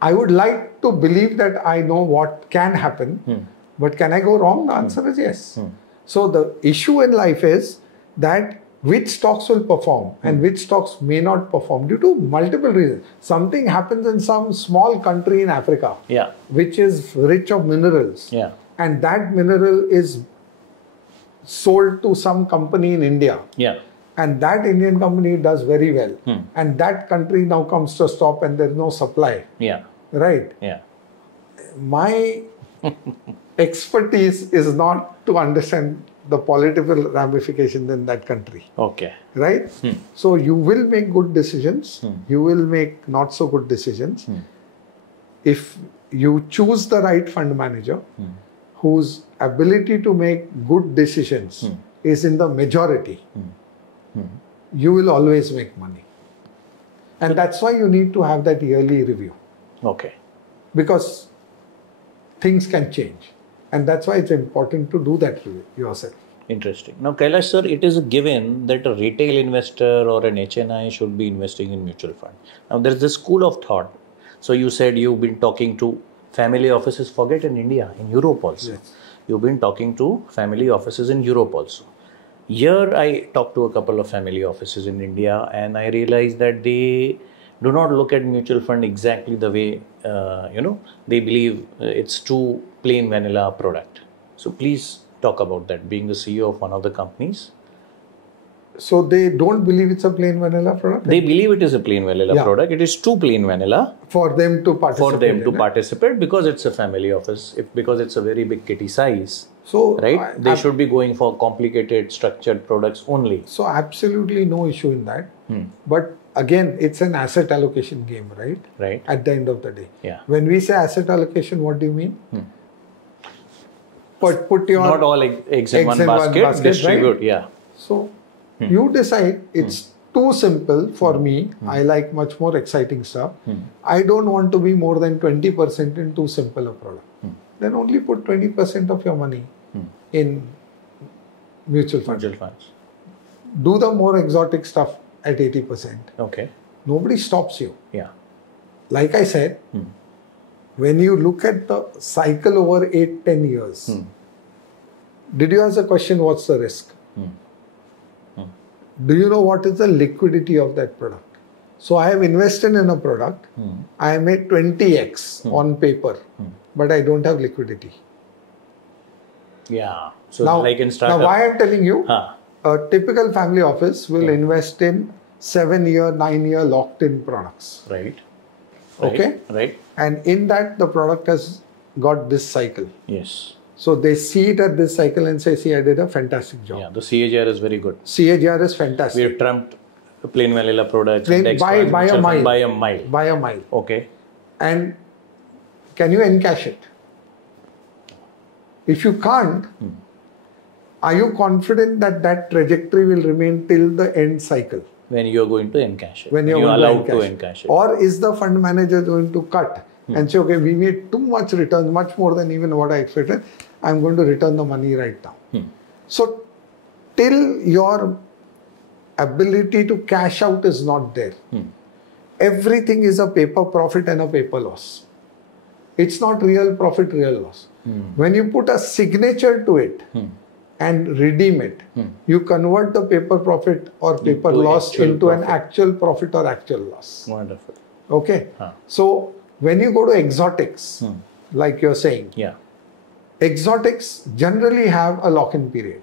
I would like to believe that I know what can happen, but can I go wrong? The answer is yes. So the issue in life is that which stocks will perform and which stocks may not perform due to multiple reasons. Something happens in some small country in Africa, which is rich of minerals, and that mineral is sold to some company in India. And that Indian company does very well. And that country now comes to a stop and there's no supply. Right? My expertise is not to understand the political ramifications in that country. Right? So you will make good decisions. You will make not so good decisions. If you choose the right fund manager whose ability to make good decisions is in the majority, you will always make money. And that's why you need to have that yearly review. Because things can change. And that's why it's important to do that review yourself. Interesting. Now, Kailash sir, it is a given that a retail investor or an HNI should be investing in mutual fund. Now, there is this school of thought. So, you said you've been talking to family offices, forget in India, in Europe also. Yes. You've been talking to family offices in Europe also. Here, I talked to a couple of family offices in India and I realized that they do not look at mutual fund exactly the way, they believe it's too plain vanilla product. So, please talk about that, being the CEO of one of the companies. So they don't believe it's a plain vanilla product? They believe it is a plain vanilla product. It is too plain vanilla. For them to participate. Because it's a family office, because it's a very big kitty size. So right? They should be going for complicated structured products only. So absolutely no issue in that. But again, it's an asset allocation game, right? Right. At the end of the day. When we say asset allocation, what do you mean? Put your not all eggs in one basket, distribute, right? So you decide. It's too simple for me. I like much more exciting stuff. I don't want to be more than 20% in too simple a product. Then only put 20% of your money in mutual funds. Do the more exotic stuff at 80%. Nobody stops you. Like I said, when you look at the cycle over 8-10 years, did you ask the question, what's the risk? Do you know what is the liquidity of that product? So I have invested in a product, I made 20x on paper, but I don't have liquidity. So now, I can start. Now why I'm telling you, a typical family office will invest in 7-year, 9-year locked-in products. Right. And in that, the product has got this cycle. So they see it at this cycle and say, see, I did a fantastic job. The CAGR is very good. CAGR is fantastic. We have trumped plain vanilla products. By a mile. By a mile. And can you encash it? If you can't, are you confident that that trajectory will remain till the end cycle? When you are going to encash it. When you are allowed to encash it. Or is the fund manager going to cut and say, okay, we made too much returns, much more than even what I expected. I'm going to return the money right now. So till your ability to cash out is not there, everything is a paper profit and a paper loss. It's not real profit, real loss. When you put a signature to it and redeem it, you convert the paper profit or paper loss into an actual profit or actual loss. Wonderful. So when you go to exotics, like you're saying, exotics generally have a lock-in period.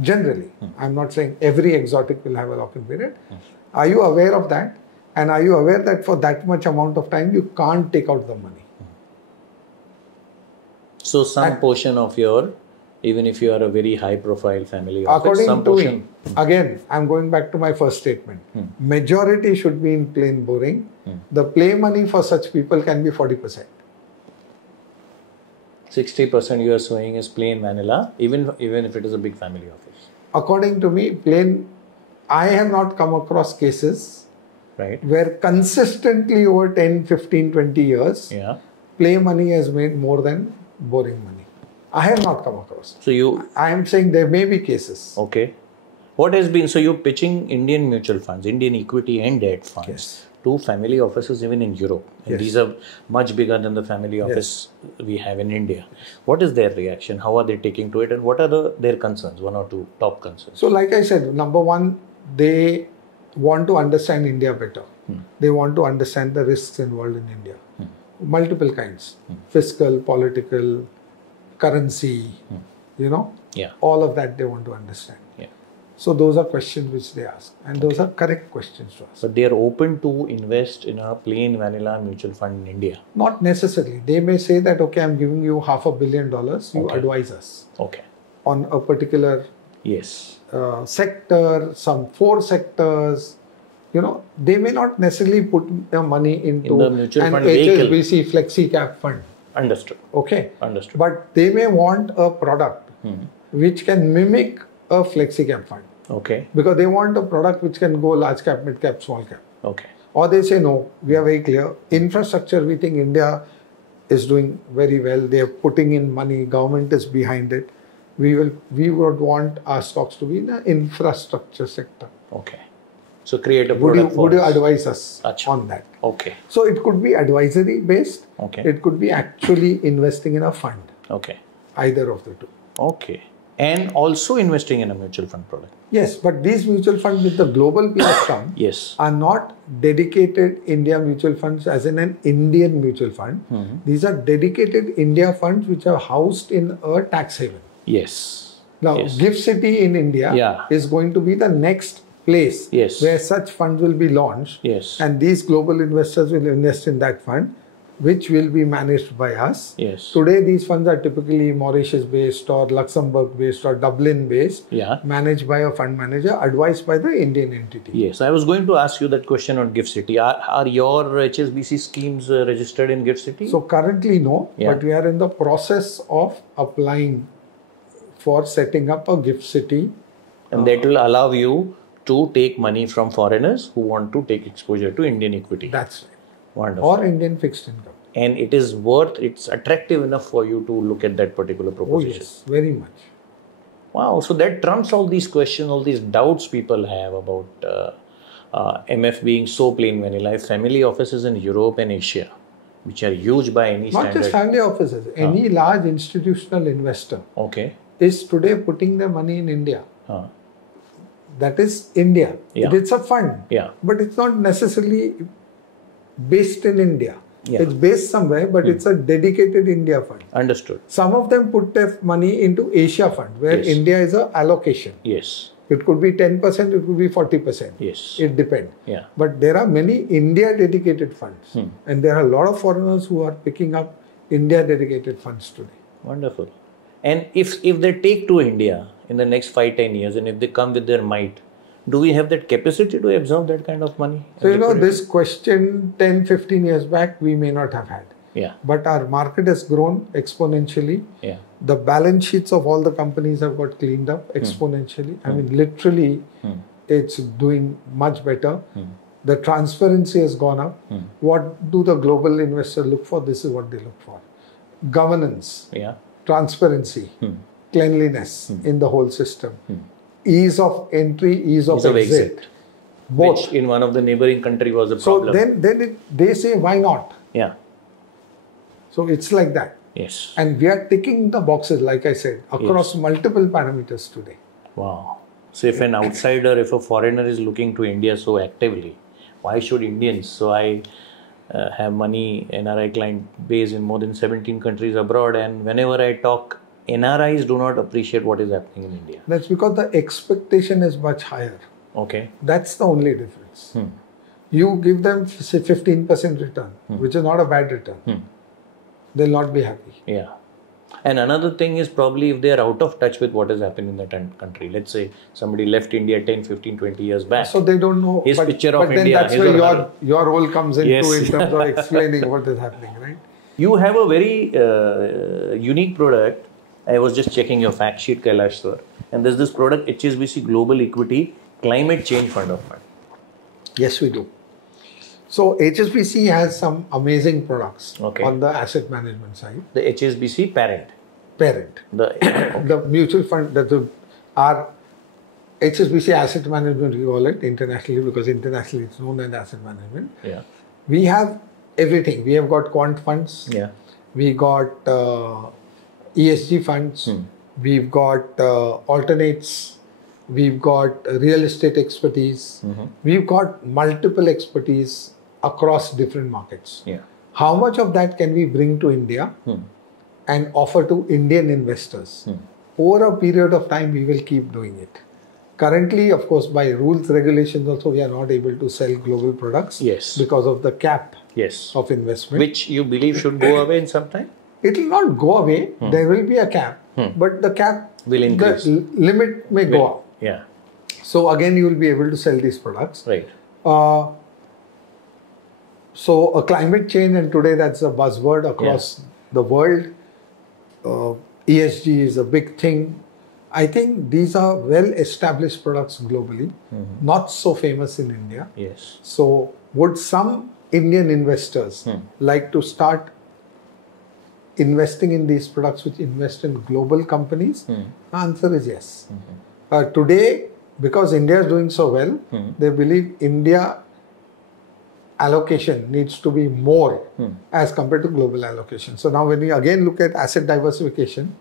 Generally. I'm not saying every exotic will have a lock-in period. Are you aware of that? And are you aware that for that much amount of time, you can't take out the money? So some portion of your, even if you are a very high profile family office, according some to portion. Me, again, I'm going back to my first statement. Majority should be in plain boring. The play money for such people can be 40%. 60% you are showing is plain vanilla, even if it is a big family office. According to me, plain, I have not come across cases where consistently over 10, 15, 20 years, play money has made more than boring money. I have not come across. So I am saying there may be cases. What has been, so you're pitching Indian mutual funds, Indian equity and debt funds to family offices even in Europe. And these are much bigger than the family office we have in India. What is their reaction? How are they taking to it? And what are their concerns? One or two top concerns? So like I said, number one, they want to understand India better. They want to understand the risks involved in India. Multiple kinds. Fiscal, political, currency, all of that they want to understand. Yeah. So those are questions which they ask, and those are correct questions to ask. But they are open to invest in a plain vanilla mutual fund in India? Not necessarily. They may say that, okay, I'm giving you $500 million, you advise us on a particular sector, some 4 sectors. They may not necessarily put their money into the mutual an fund HSBC flexi cap fund. Understood. Okay. Understood. But they may want a product which can mimic a flexi cap fund. Okay. Because they want a product which can go large cap, mid cap, small cap. Okay. Or they say, no, we are very clear. Infrastructure, we think India is doing very well. They are putting in money. Government is behind it. We would want our stocks to be in the infrastructure sector. Okay. So create a product Would you advise us on that? Okay. So it could be advisory based. Okay. It could be actually investing in a fund. Okay. Either of the two. Okay. And also investing in a mutual fund product. Yes, but these mutual funds with the global PSM are not dedicated India mutual funds as in an Indian mutual fund. These are dedicated India funds which are housed in a tax haven. Yes. Now, Gift City in India is going to be the next place where such funds will be launched. Yes. And these global investors will invest in that fund, which will be managed by us. Yes. Today, these funds are typically Mauritius-based or Luxembourg-based or Dublin-based, managed by a fund manager, advised by the Indian entity. Yes, I was going to ask you that question on Gift City. Are your HSBC schemes registered in Gift City? So currently, no, but we are in the process of applying for setting up a Gift City. And that will allow you to take money from foreigners who want to take exposure to Indian equity. That's right. Wonderful. Or Indian fixed income. And it's attractive enough for you to look at that particular proposition. Oh yes, very much. Wow, so that trumps all these questions, all these doubts people have about MF being so plain vanilla. If family offices in Europe and Asia, which are huge by any standard. Not just family offices, any large institutional investor is today putting their money in India. That is India. It's a fund, but it's not necessarily based in India. It's based somewhere, but it's a dedicated India fund. Understood. Some of them put their money into Asia fund, where India is an allocation. Yes. It could be 10%, it could be 40%. Yes. It depends. Yeah. But there are many India dedicated funds. And there are a lot of foreigners who are picking up India dedicated funds today. Wonderful. And if they take to India in the next 5-10 years, and if they come with their might, do we have that capacity to absorb that kind of money? So, this question 10-15 years back, we may not have had. Yeah. But our market has grown exponentially. Yeah. The balance sheets of all the companies have got cleaned up exponentially. I mean, literally, it's doing much better. The transparency has gone up. What do the global investors look for? This is what they look for. Governance, transparency, cleanliness in the whole system. Ease of entry, ease of exit. Both. Which in one of the neighboring country was a problem. So then they say, why not? Yeah. So it's like that. Yes. And we are ticking the boxes, like I said, across multiple parameters today. Wow. So if an outsider, if a foreigner is looking to India so actively, why should Indians? So I have money, NRI client base in more than 17 countries abroad, and whenever I talk, NRIs do not appreciate what is happening in India. That's because the expectation is much higher. Okay. That's the only difference. You give them, say, 15% return, which is not a bad return. They'll not be happy. Yeah. And another thing is probably if they are out of touch with what is happening in that country. Let's say somebody left India 10, 15, 20 years back. So they don't know. His picture of India. But then that's where your role comes into in terms of explaining what is happening, right? You have a very unique product. I was just checking your fact sheet, Kailash sir. And there's this product, HSBC Global Equity Climate Change Fund of Fund. Yes, we do. So HSBC has some amazing products on the asset management side. The HSBC parent. The mutual fund, our HSBC asset management, we call it internationally, because internationally it's known as asset management. Yeah. We have everything. We have got quant funds. Yeah. We got ESG funds. We've got alternates. We've got real estate expertise. We've got multiple expertise across different markets. Yeah. How much of that can we bring to India and offer to Indian investors? Over a period of time, we will keep doing it. Currently, of course, by rules, regulations also, we are not able to sell global products because of the cap of investment. Which you believe should go away in some time? It will not go away. There will be a cap, but the cap will increase. The limit may go up. Yeah. So again, you will be able to sell these products. Right. So a climate change, and today that's a buzzword across the world. ESG is a big thing. I think these are well-established products globally, not so famous in India. Yes. So would some Indian investors like to start investing in these products which invest in global companies? The answer is yes. Today, because India is doing so well, they believe India allocation needs to be more as compared to global allocation. So now when we again look at asset diversification,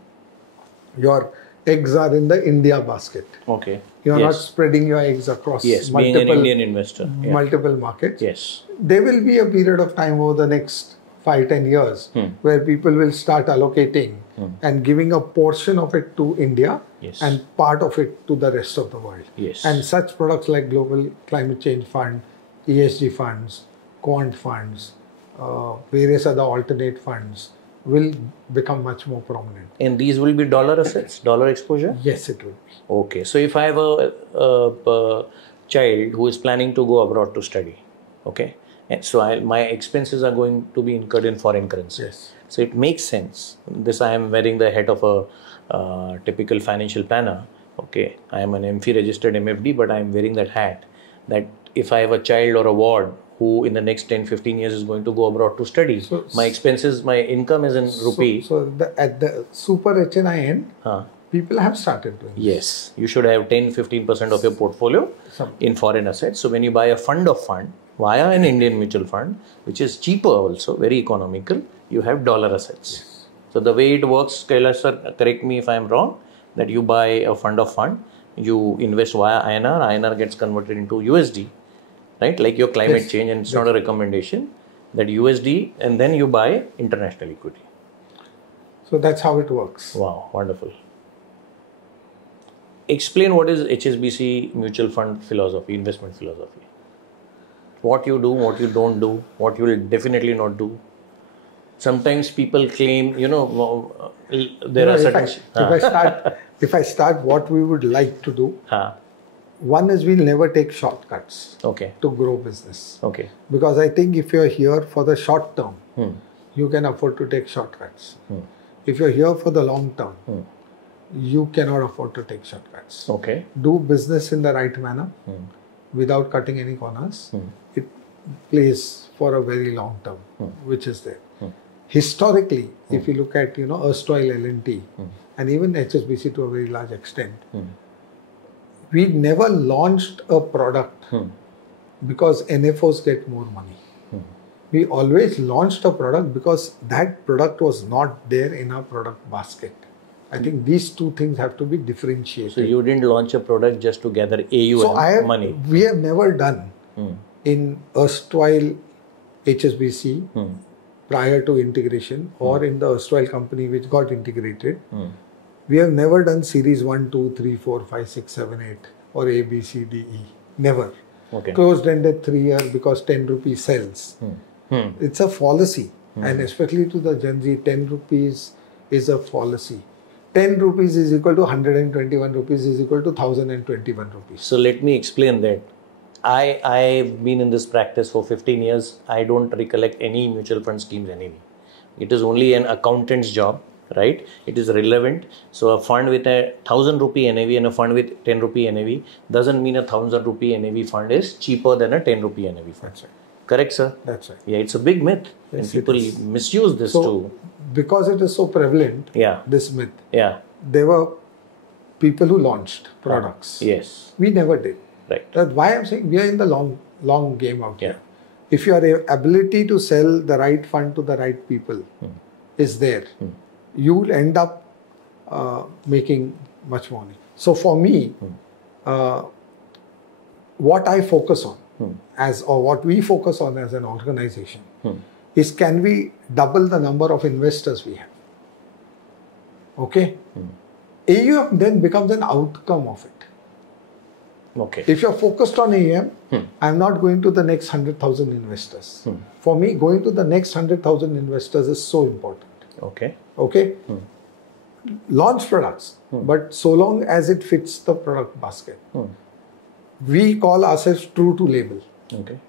your eggs are in the India basket. Okay. You are not spreading your eggs across multiple, being an Indian investor. multiple markets. Yes. There will be a period of time over the next 5-10 years where people will start allocating and giving a portion of it to India and part of it to the rest of the world. Yes. And such products like Global Climate Change Fund, ESG funds, quant funds, various other alternate funds will become much more prominent. And these will be dollar assets, dollar exposure? Yes, it will be. Okay. So if I have a child who is planning to go abroad to study, okay, and so my expenses are going to be incurred in foreign currency. Yes. So it makes sense. This I am wearing the hat of a typical financial planner. Okay, I am an MFI registered MFD, but I am wearing that hat. That if I have a child or a ward who in the next 10-15 years is going to go abroad to study, my expenses, my income is in rupee. So at the super HNI end, people have started doing this. Yes, you should have 10-15% of your portfolio in foreign assets. So when you buy a fund of fund via an Indian mutual fund, which is cheaper also, very economical, you have dollar assets. Yes. So the way it works, Kailash sir, correct me if I am wrong, that you buy a fund of fund, you invest via INR, INR gets converted into USD, right? Like your climate change, and it's not a recommendation, that USD, and then you buy international equity. So that's how it works. Wow, wonderful. Explain what is HSBC mutual fund philosophy, investment philosophy. What you do, what you don't do, what you will definitely not do. Sometimes people claim, there are certain... If I start what we would like to do, one is we'll never take shortcuts to grow business. Okay. Because I think if you're here for the short term, you can afford to take shortcuts. If you're here for the long term, you cannot afford to take shortcuts. Okay. Do business in the right manner without cutting any corners. It plays for a very long term, which is there. Historically, if you look at, erstwhile L&T and even HSBC to a very large extent, we never launched a product because NFOs get more money. We always launched a product because that product was not there in our product basket. I think these two things have to be differentiated. So you didn't launch a product just to gather AUM money. We have never done in erstwhile HSBC prior to integration or in the erstwhile company which got integrated. We have never done series 1, 2, 3, 4, 5, 6, 7, 8 or A, B, C, D, E. Never. Okay. Closed-ended 3-year because 10 rupees sells. It's a fallacy. And especially to the Gen Z, 10 rupees is a fallacy. 10 rupees is equal to 121 rupees is equal to 1021 rupees. So let me explain that. I've been in this practice for 15 years. I don't recollect any mutual fund schemes anyway. It is only an accountant's job, right? It is relevant. So a fund with a 1000 rupee NAV and a fund with 10 rupee NAV doesn't mean a 1000 rupee NAV fund is cheaper than a 10 rupee NAV fund. That's right. Correct, sir? That's right. Yeah, it's a big myth. Yes, and people misuse this too. Because it is so prevalent, this myth, there were people who launched products. Yes. We never did. Right. That's why I'm saying we are in the long game out here. If your ability to sell the right fund to the right people is there, you will end up making much money. So for me, what I focus on or what we focus on as an organization is, can we double the number of investors we have? Okay? AUM then becomes an outcome of it. Okay. If you're focused on AUM, I'm not going to the next 100,000 investors. For me, going to the next 100,000 investors is so important. Okay. Okay? Launch products, but so long as it fits the product basket. We call ourselves true to label. Okay.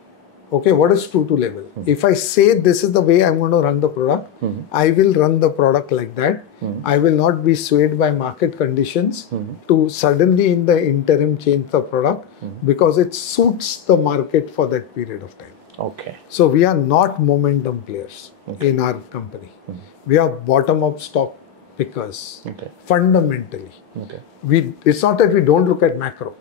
Okay, what is true to label? If I say this is the way I'm going to run the product, I will run the product like that. I will not be swayed by market conditions to suddenly in the interim change the product because it suits the market for that period of time. Okay. So we are not momentum players in our company. We are bottom-up stock pickers. Fundamentally. It's not that we don't look at macro.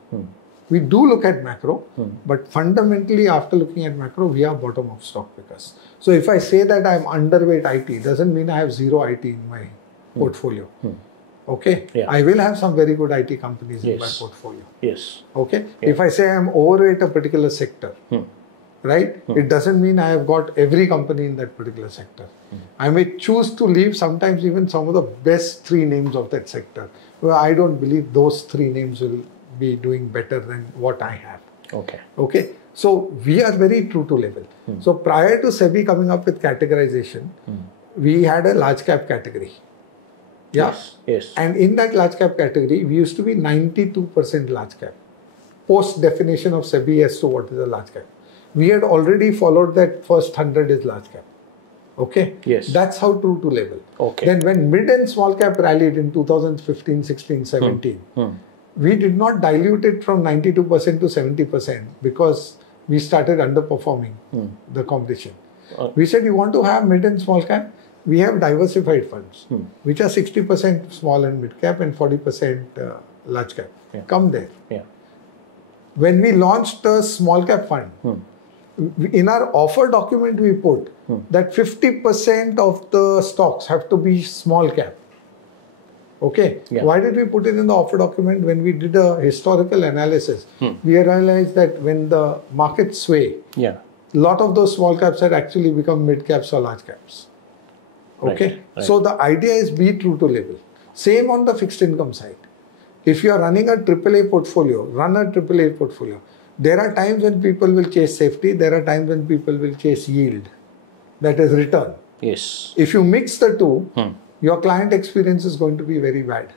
We do look at macro, but fundamentally after looking at macro, we are bottom-up stock pickers. So if I say that I'm underweight IT, doesn't mean I have zero IT in my portfolio. Okay? Yeah. I will have some very good IT companies in my portfolio. Yes. Okay? Yeah. If I say I'm overweight a particular sector, right? It doesn't mean I have got every company in that particular sector. I may choose to leave sometimes even some of the best 3 names of that sector. Well, I don't believe those 3 names will be doing better than what I have. Okay. Okay. So we are very true to label. So prior to SEBI coming up with categorization, we had a large cap category. Yeah. Yes. Yes. And in that large cap category, we used to be 92% large cap. Post definition of SEBI as to what is a large cap. We had already followed that first 100 is large cap. Okay. Yes. That's how true to label. Okay. Then when mid and small cap rallied in 2015, 16, 17, we did not dilute it from 92% to 70% because we started underperforming the competition. We said, you want to have mid and small cap? We have diversified funds, which are 60% small and mid cap and 40% large cap. Yeah. Come there. Yeah. When we launched the small cap fund, in our offer document we put that 50% of the stocks have to be small cap. Okay. Yeah. Why did we put it in the offer document? When we did a historical analysis, we realized that when the markets sway, a lot of those small caps had actually become mid caps or large caps. Okay. Right. Right. So the idea is be true to label. Same on the fixed income side. If you are running a AAA portfolio, run a AAA portfolio. There are times when people will chase safety. There are times when people will chase yield. That is return. Yes. If you mix the two, your client experience is going to be very bad.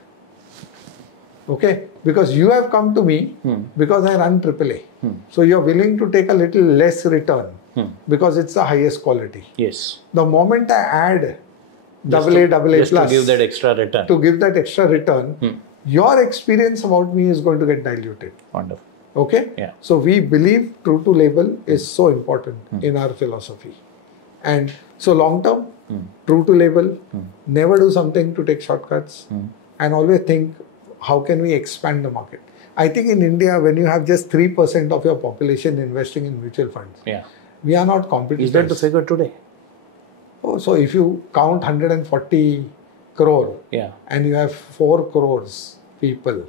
Okay? Because you have come to me because I run AAA. So you're willing to take a little less return because it's the highest quality. Yes. The moment I add AA plus to give that extra return, your experience about me is going to get diluted. Wonderful. Okay? Yeah. So we believe true to label is so important in our philosophy. And so long term, true to label, never do something to take shortcuts, and always think, how can we expand the market? I think in India, when you have just 3% of your population investing in mutual funds, we are not competitors. Is that the figure today? Oh, so if you count 140 crore and you have 4 crores people,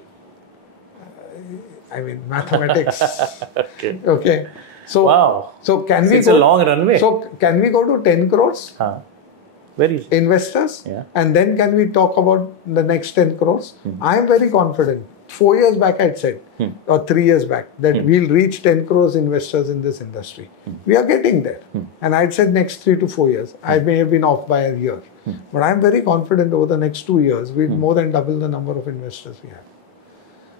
I mean, mathematics. Okay. So, wow. So can we it's a long runway. So can we go to 10 crores? Very investors? Yeah. And then can we talk about the next 10 crores? I am very confident. 4 years back I had said, or 3 years back, that we'll reach 10 crores investors in this industry. We are getting there. And I had said next 3 to 4 years. I may have been off by a year. But I am very confident over the next 2 years, we'll more than double the number of investors we have.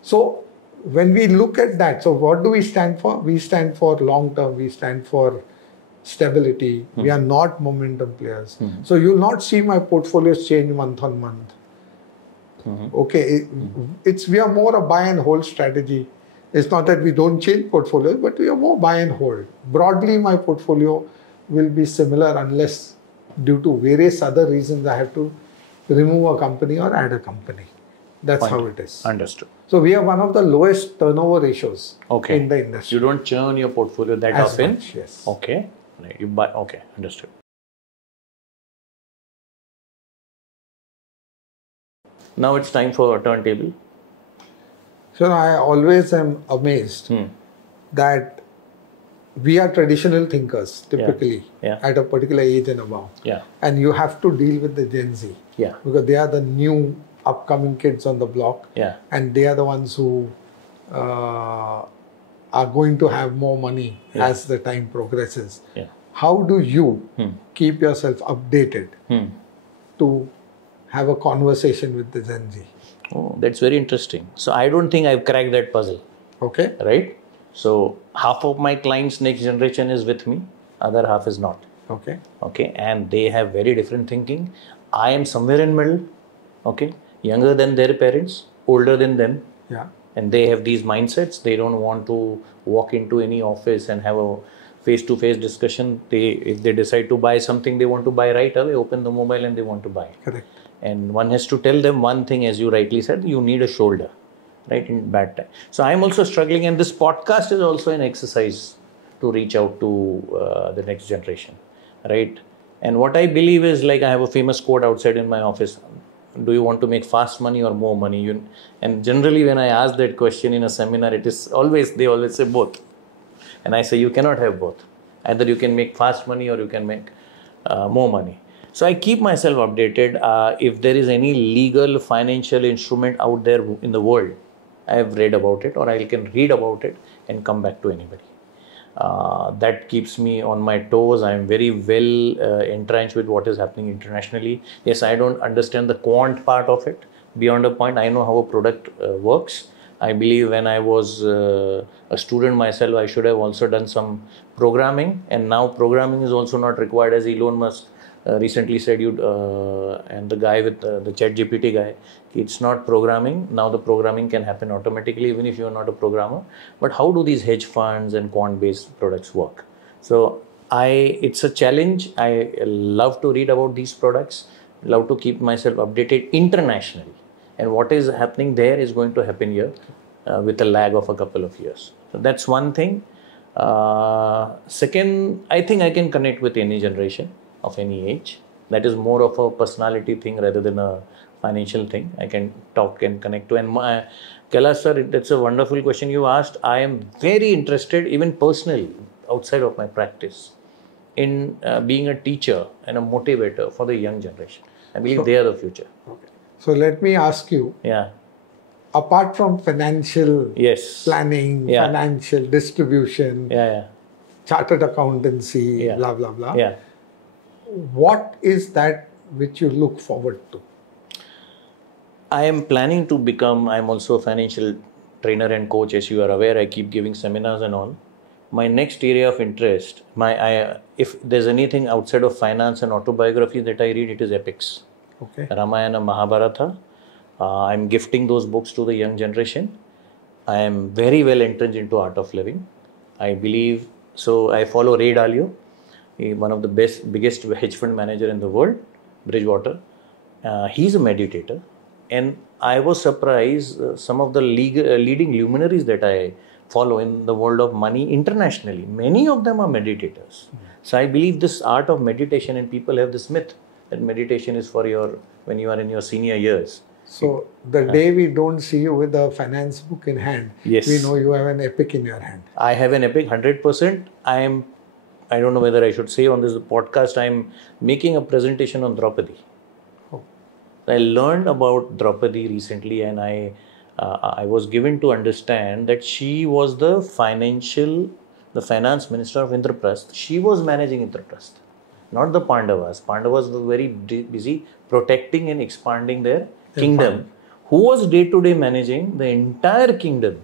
So when we look at that, so what do we stand for? We stand for long term. We stand for stability. We are not momentum players. So you'll not see my portfolios change month on month. Okay, we are more a buy and hold strategy. It's not that we don't change portfolios, but we are more buy and hold. Broadly, my portfolio will be similar unless due to various other reasons I have to remove a company or add a company. That's how it is. Understood. So we have one of the lowest turnover ratios in the industry. You don't churn your portfolio that often? Much, yes. Okay. You buy. Okay. Understood. Now it's time for a turntable. So I always am amazed that we are traditional thinkers typically at a particular age and above. Yeah. And you have to deal with the Gen Z. Yeah. Because they are the new upcoming kids on the block. Yeah. And they are the ones who are going to have more money as the time progresses. Yeah. How do you keep yourself updated to have a conversation with the Gen Z? Oh, that's very interesting. So I don't think I've cracked that puzzle. Okay. Right? So half of my clients' next generation is with me, other half is not. Okay. Okay. And they have very different thinking. I am somewhere in middle. Okay. Younger than their parents, older than them. Yeah. And they have these mindsets. They don't want to walk into any office and have a face-to-face discussion. If they decide to buy something, they want to buy right away, open the mobile and they want to buy. Correct. And one has to tell them one thing, as you rightly said, you need a shoulder, right, in bad time. So I'm also struggling, and this podcast is also an exercise to reach out to the next generation, right? And what I believe is, like, I have a famous quote outside in my office: do you want to make fast money or more money? And generally when I ask that question in a seminar, they always say both. And I say, you cannot have both. Either you can make fast money or you can make more money. So I keep myself updated. If there is any legal financial instrument out there in the world, I have read about it, or I can read about it and come back to anybody. That keeps me on my toes. I am very well entrenched with what is happening internationally. Yes, I don't understand the quant part of it. Beyond a point, I know how a product works. I believe when I was a student myself, I should have also done some programming. And now programming is also not required, as Elon Musk recently said, and the guy with the ChatGPT guy, it's not programming. Now the programming can happen automatically even if you are not a programmer. But how do these hedge funds and quant-based products work? So it's a challenge. I love to read about these products, love to keep myself updated internationally. And what is happening there is going to happen here with a lag of a couple of years. So that's one thing. Second, I think I can connect with any generation of any age. That is more of a personality thing rather than a financial thing. I can talk and connect to. And Kailash sir, that's a wonderful question you asked. I am very interested, even personally, outside of my practice, in being a teacher and a motivator for the young generation. I believe they are the future. Okay. So let me ask you. Yeah. Apart from financial planning, financial distribution, chartered accountancy, blah, blah, blah. Yeah. What is that which you look forward to? I am planning to become, I'm also a financial trainer and coach, as you are aware. I keep giving seminars and all. My next area of interest, if there's anything outside of finance and autobiography that I read, it is epics. Okay. Ramayana, Mahabharata. I'm gifting those books to the young generation. I am very well entrenched into art of living. I believe, so I follow Ray Dalio, one of the biggest hedge fund manager in the world, Bridgewater. He's a meditator. And I was surprised, some of the leading luminaries that I follow in the world of money internationally, many of them are meditators. So I believe this art of meditation, and people have this myth that meditation is for when you are in your senior years. So the day we don't see you with a finance book in hand, we know you have an epic in your hand. I have an epic, 100%. I don't know whether I should say on this podcast, I'm making a presentation on Draupadi. Oh. I learned about Draupadi recently, and I was given to understand that she was the finance minister of Indraprasth. She was managing Indraprasth, not the Pandavas. Pandavas were very busy protecting and expanding their kingdom. Who was day-to-day managing the entire kingdom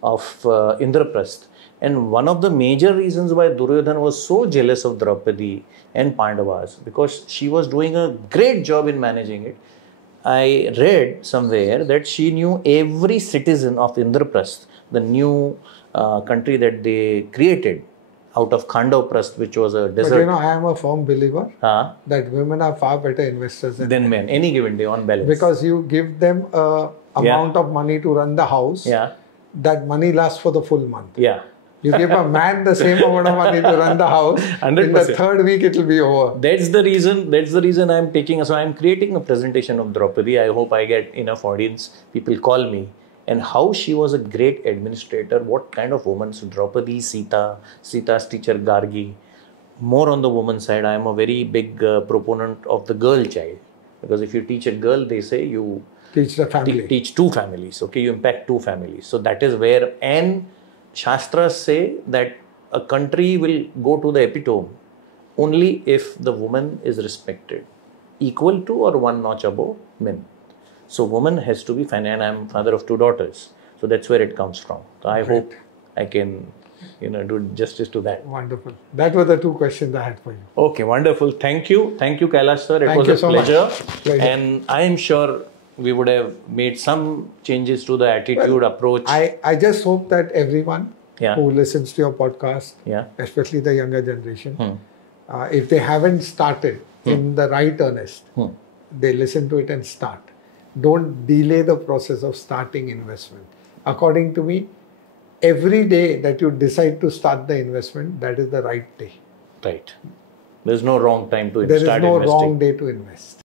of Indraprasth. And one of the major reasons why Duryodhana was so jealous of Draupadi and Pandavas, because she was doing a great job in managing it. I read somewhere that she knew every citizen of Indraprasth, the new country that they created out of Khandavprasth, which was a desert. But I am a firm believer that women are far better investors than men, any given day on balance. Because you give them an amount of money to run the house, that money lasts for the full month. You give a man the same amount of money to run the house, 100%. In the third week it will be over. That's the reason I'm creating, so I'm creating a presentation of Draupadi. I hope I get enough audience. People call me and how she was a great administrator, what kind of woman. So Draupadi, Sita's teacher Gargi, more on the woman side. I am a very big proponent of the girl child, because if you teach a girl, they say you teach the family. Teach two families, okay? You impact two families. So that is where, and Shastras say that a country will go to the epitome only if the woman is respected, equal to or one notch above men. So woman has to be fine, and I'm father of two daughters. So that's where it comes from. So I hope I can, do justice to that. Wonderful. That were the two questions I had for you. Okay, wonderful. Thank you. Thank you, Kailash sir. It was a pleasure. And I am sure we would have made some changes to the attitude, approach. I just hope that everyone who listens to your podcast, especially the younger generation, if they haven't started in the right earnest, they listen to it and start. Don't delay the process of starting investment. According to me, every day that you decide to start the investment, that is the right day. Right. There's no wrong time to start investing. There is no wrong day to invest.